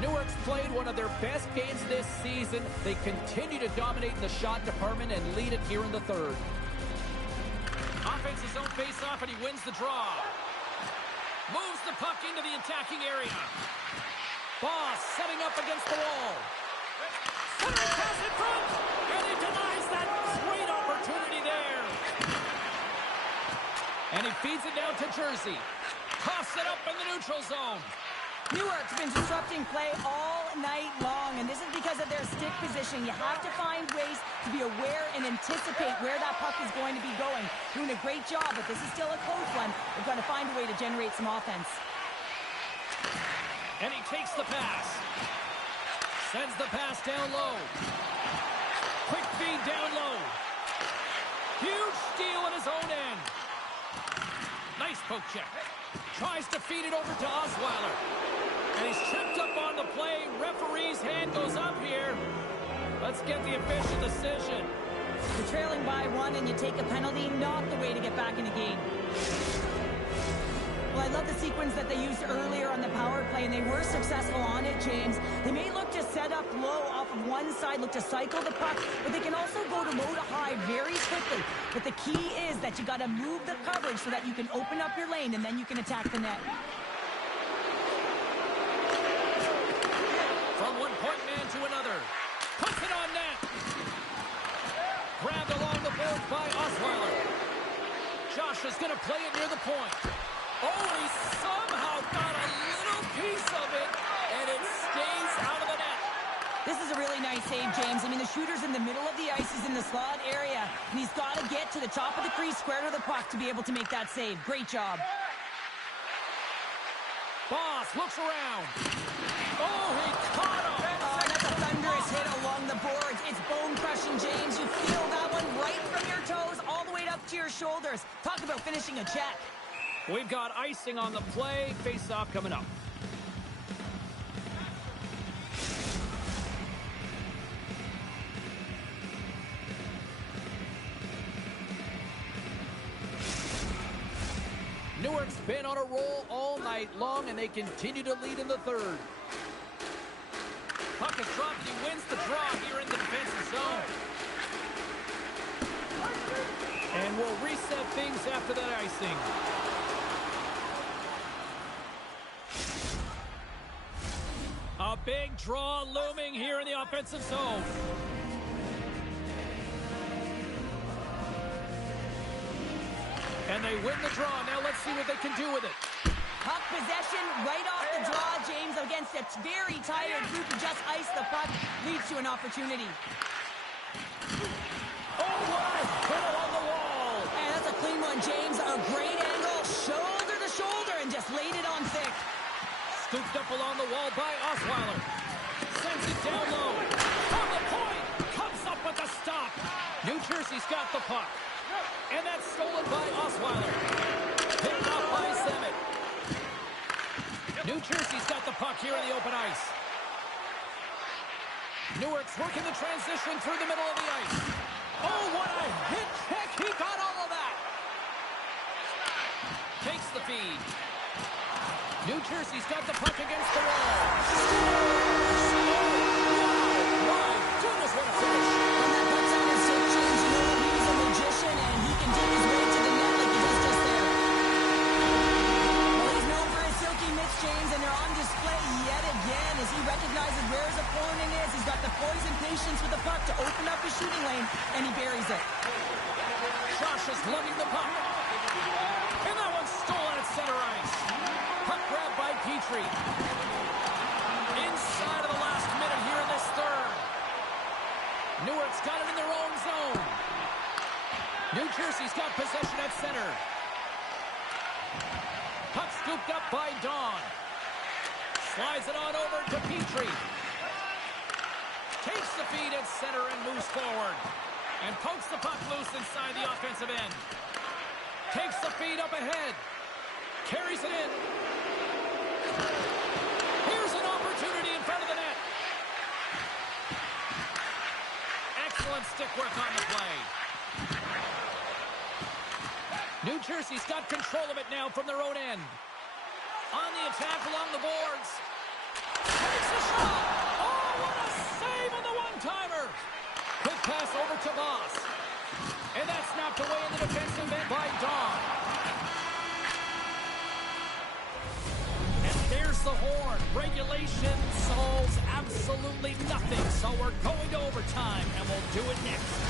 Newark's played one of their best games this season. They continue to dominate in the shot department and lead it here in the third. Offensive zone face-off, and he wins the draw. Moves the puck into the attacking area. Boss setting up against the wall. Center pass in front, and he denies that great opportunity there. And he feeds it down to Jersey. Coughs it up in the neutral zone. Newark's been disrupting play all night long, and this is because of their stick position. You have to find ways to be aware and anticipate where that puck is going to be going. Doing a great job, but this is still a close one. They've got to find a way to generate some offense. And he takes the pass. Sends the pass down low. Quick feed down low. Huge steal in his own end. Nice poke check. Tries to feed it over to Osweiler. And he's tripped up on the play. Referee's hand goes up here. Let's get the official decision. You're trailing by 1 and you take a penalty, not the way to get back in the game. Well, I love the sequence that they used earlier on the power play, and they were successful on it, James. They may look to set up low off of one side, look to cycle the puck, but they can also go to low to high very quickly. But the key is that you got to move the coverage so that you can open up your lane, and then you can attack the net. From one-point man to another. Puts it on net. Grabbed along the board by Osweiler. Josh is going to play it near the point. Oh, he somehow got a little piece of it, and it stays out of the net. This is a really nice save, James. I mean, the shooter's in the middle of the ice. He's in the slot area, and he's got to get to the top of the crease, square to the puck, to be able to make that save. Great job. Boss looks around. Oh, he caught him. Oh, that's a thunderous hit along the boards. It's bone-crushing, James. You feel that one right from your toes all the way up to your shoulders. Talk about finishing a check. We've got icing on the play. Face-off coming up. been on a roll all night long, and they continue to lead in the third. Puck is dropped, and he wins the draw here in the defensive zone. And we'll reset things after that icing. A big draw looming here in the offensive zone. And they win the draw. Now let's see what they can do with it. Puck possession right off the draw, James, against a very tired group who just iced the puck, leads to an opportunity. Oh, what a hit along the wall. And that's a clean one, James. A great angle, shoulder to shoulder, and just laid it on thick. Scooped up along the wall by Osweiler. Sends it down low. On the point. Comes up with a stop. New Jersey's got the puck. And that's stolen by Osweiler. Picked up by Zemet. New Jersey's got the puck here in the open ice. Newark's working the transition through the middle of the ice. Oh, what a hit check. He got all of that. Takes the feed. New Jersey's got the puck against the wall. Oh, my goodness, what a finish. When that puck's on his stick, James, you know he's a magician, and he can dig his way to the net like he does just there. Well, he's known for his silky mitts, James, and they're on display yet again as he recognizes where his opponent is. He's got the poise and patience with the puck to open up his shooting lane, and he buries it. Josh is lugging the puck. And that one's stolen at center ice. Puck grabbed by Petrie. Inside of the last minute here in this third. Newark's got it in their own zone. New Jersey's got possession at center. Puck scooped up by Dawn. Slides it on over to Petrie. Takes the feed at center and moves forward. And pokes the puck loose inside the offensive end. Takes the feed up ahead. Carries it in. Here's an opportunity in front of the net. Excellent stick work on the play. New Jersey's got control of it now from their own end. On the attack along the boards. Takes a shot. Oh, what a save on the one-timer. Quick pass over to Voss. And that's knocked away in the defensive end by Dawn. And there's the horn. Regulation solves absolutely nothing. So we're going to overtime, and we'll do it next.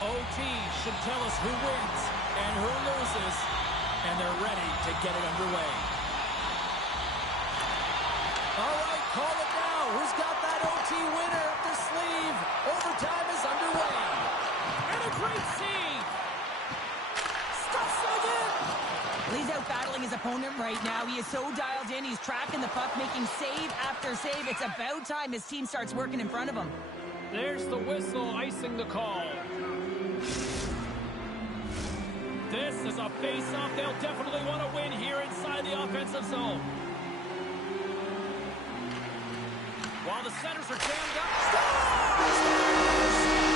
OT should tell us who wins and who loses, and they're ready to get it underway. All right, call it now. Who's got that OT winner up their sleeve? Overtime is underway. And a great save. Stuffs it again. He's out battling his opponent right now. He is so dialed in. He's tracking the puck, making save after save. It's about time his team starts working in front of him. There's the whistle, icing the call. This is a face-off they'll definitely want to win here inside the offensive zone. While the centers are jammed up. Scores!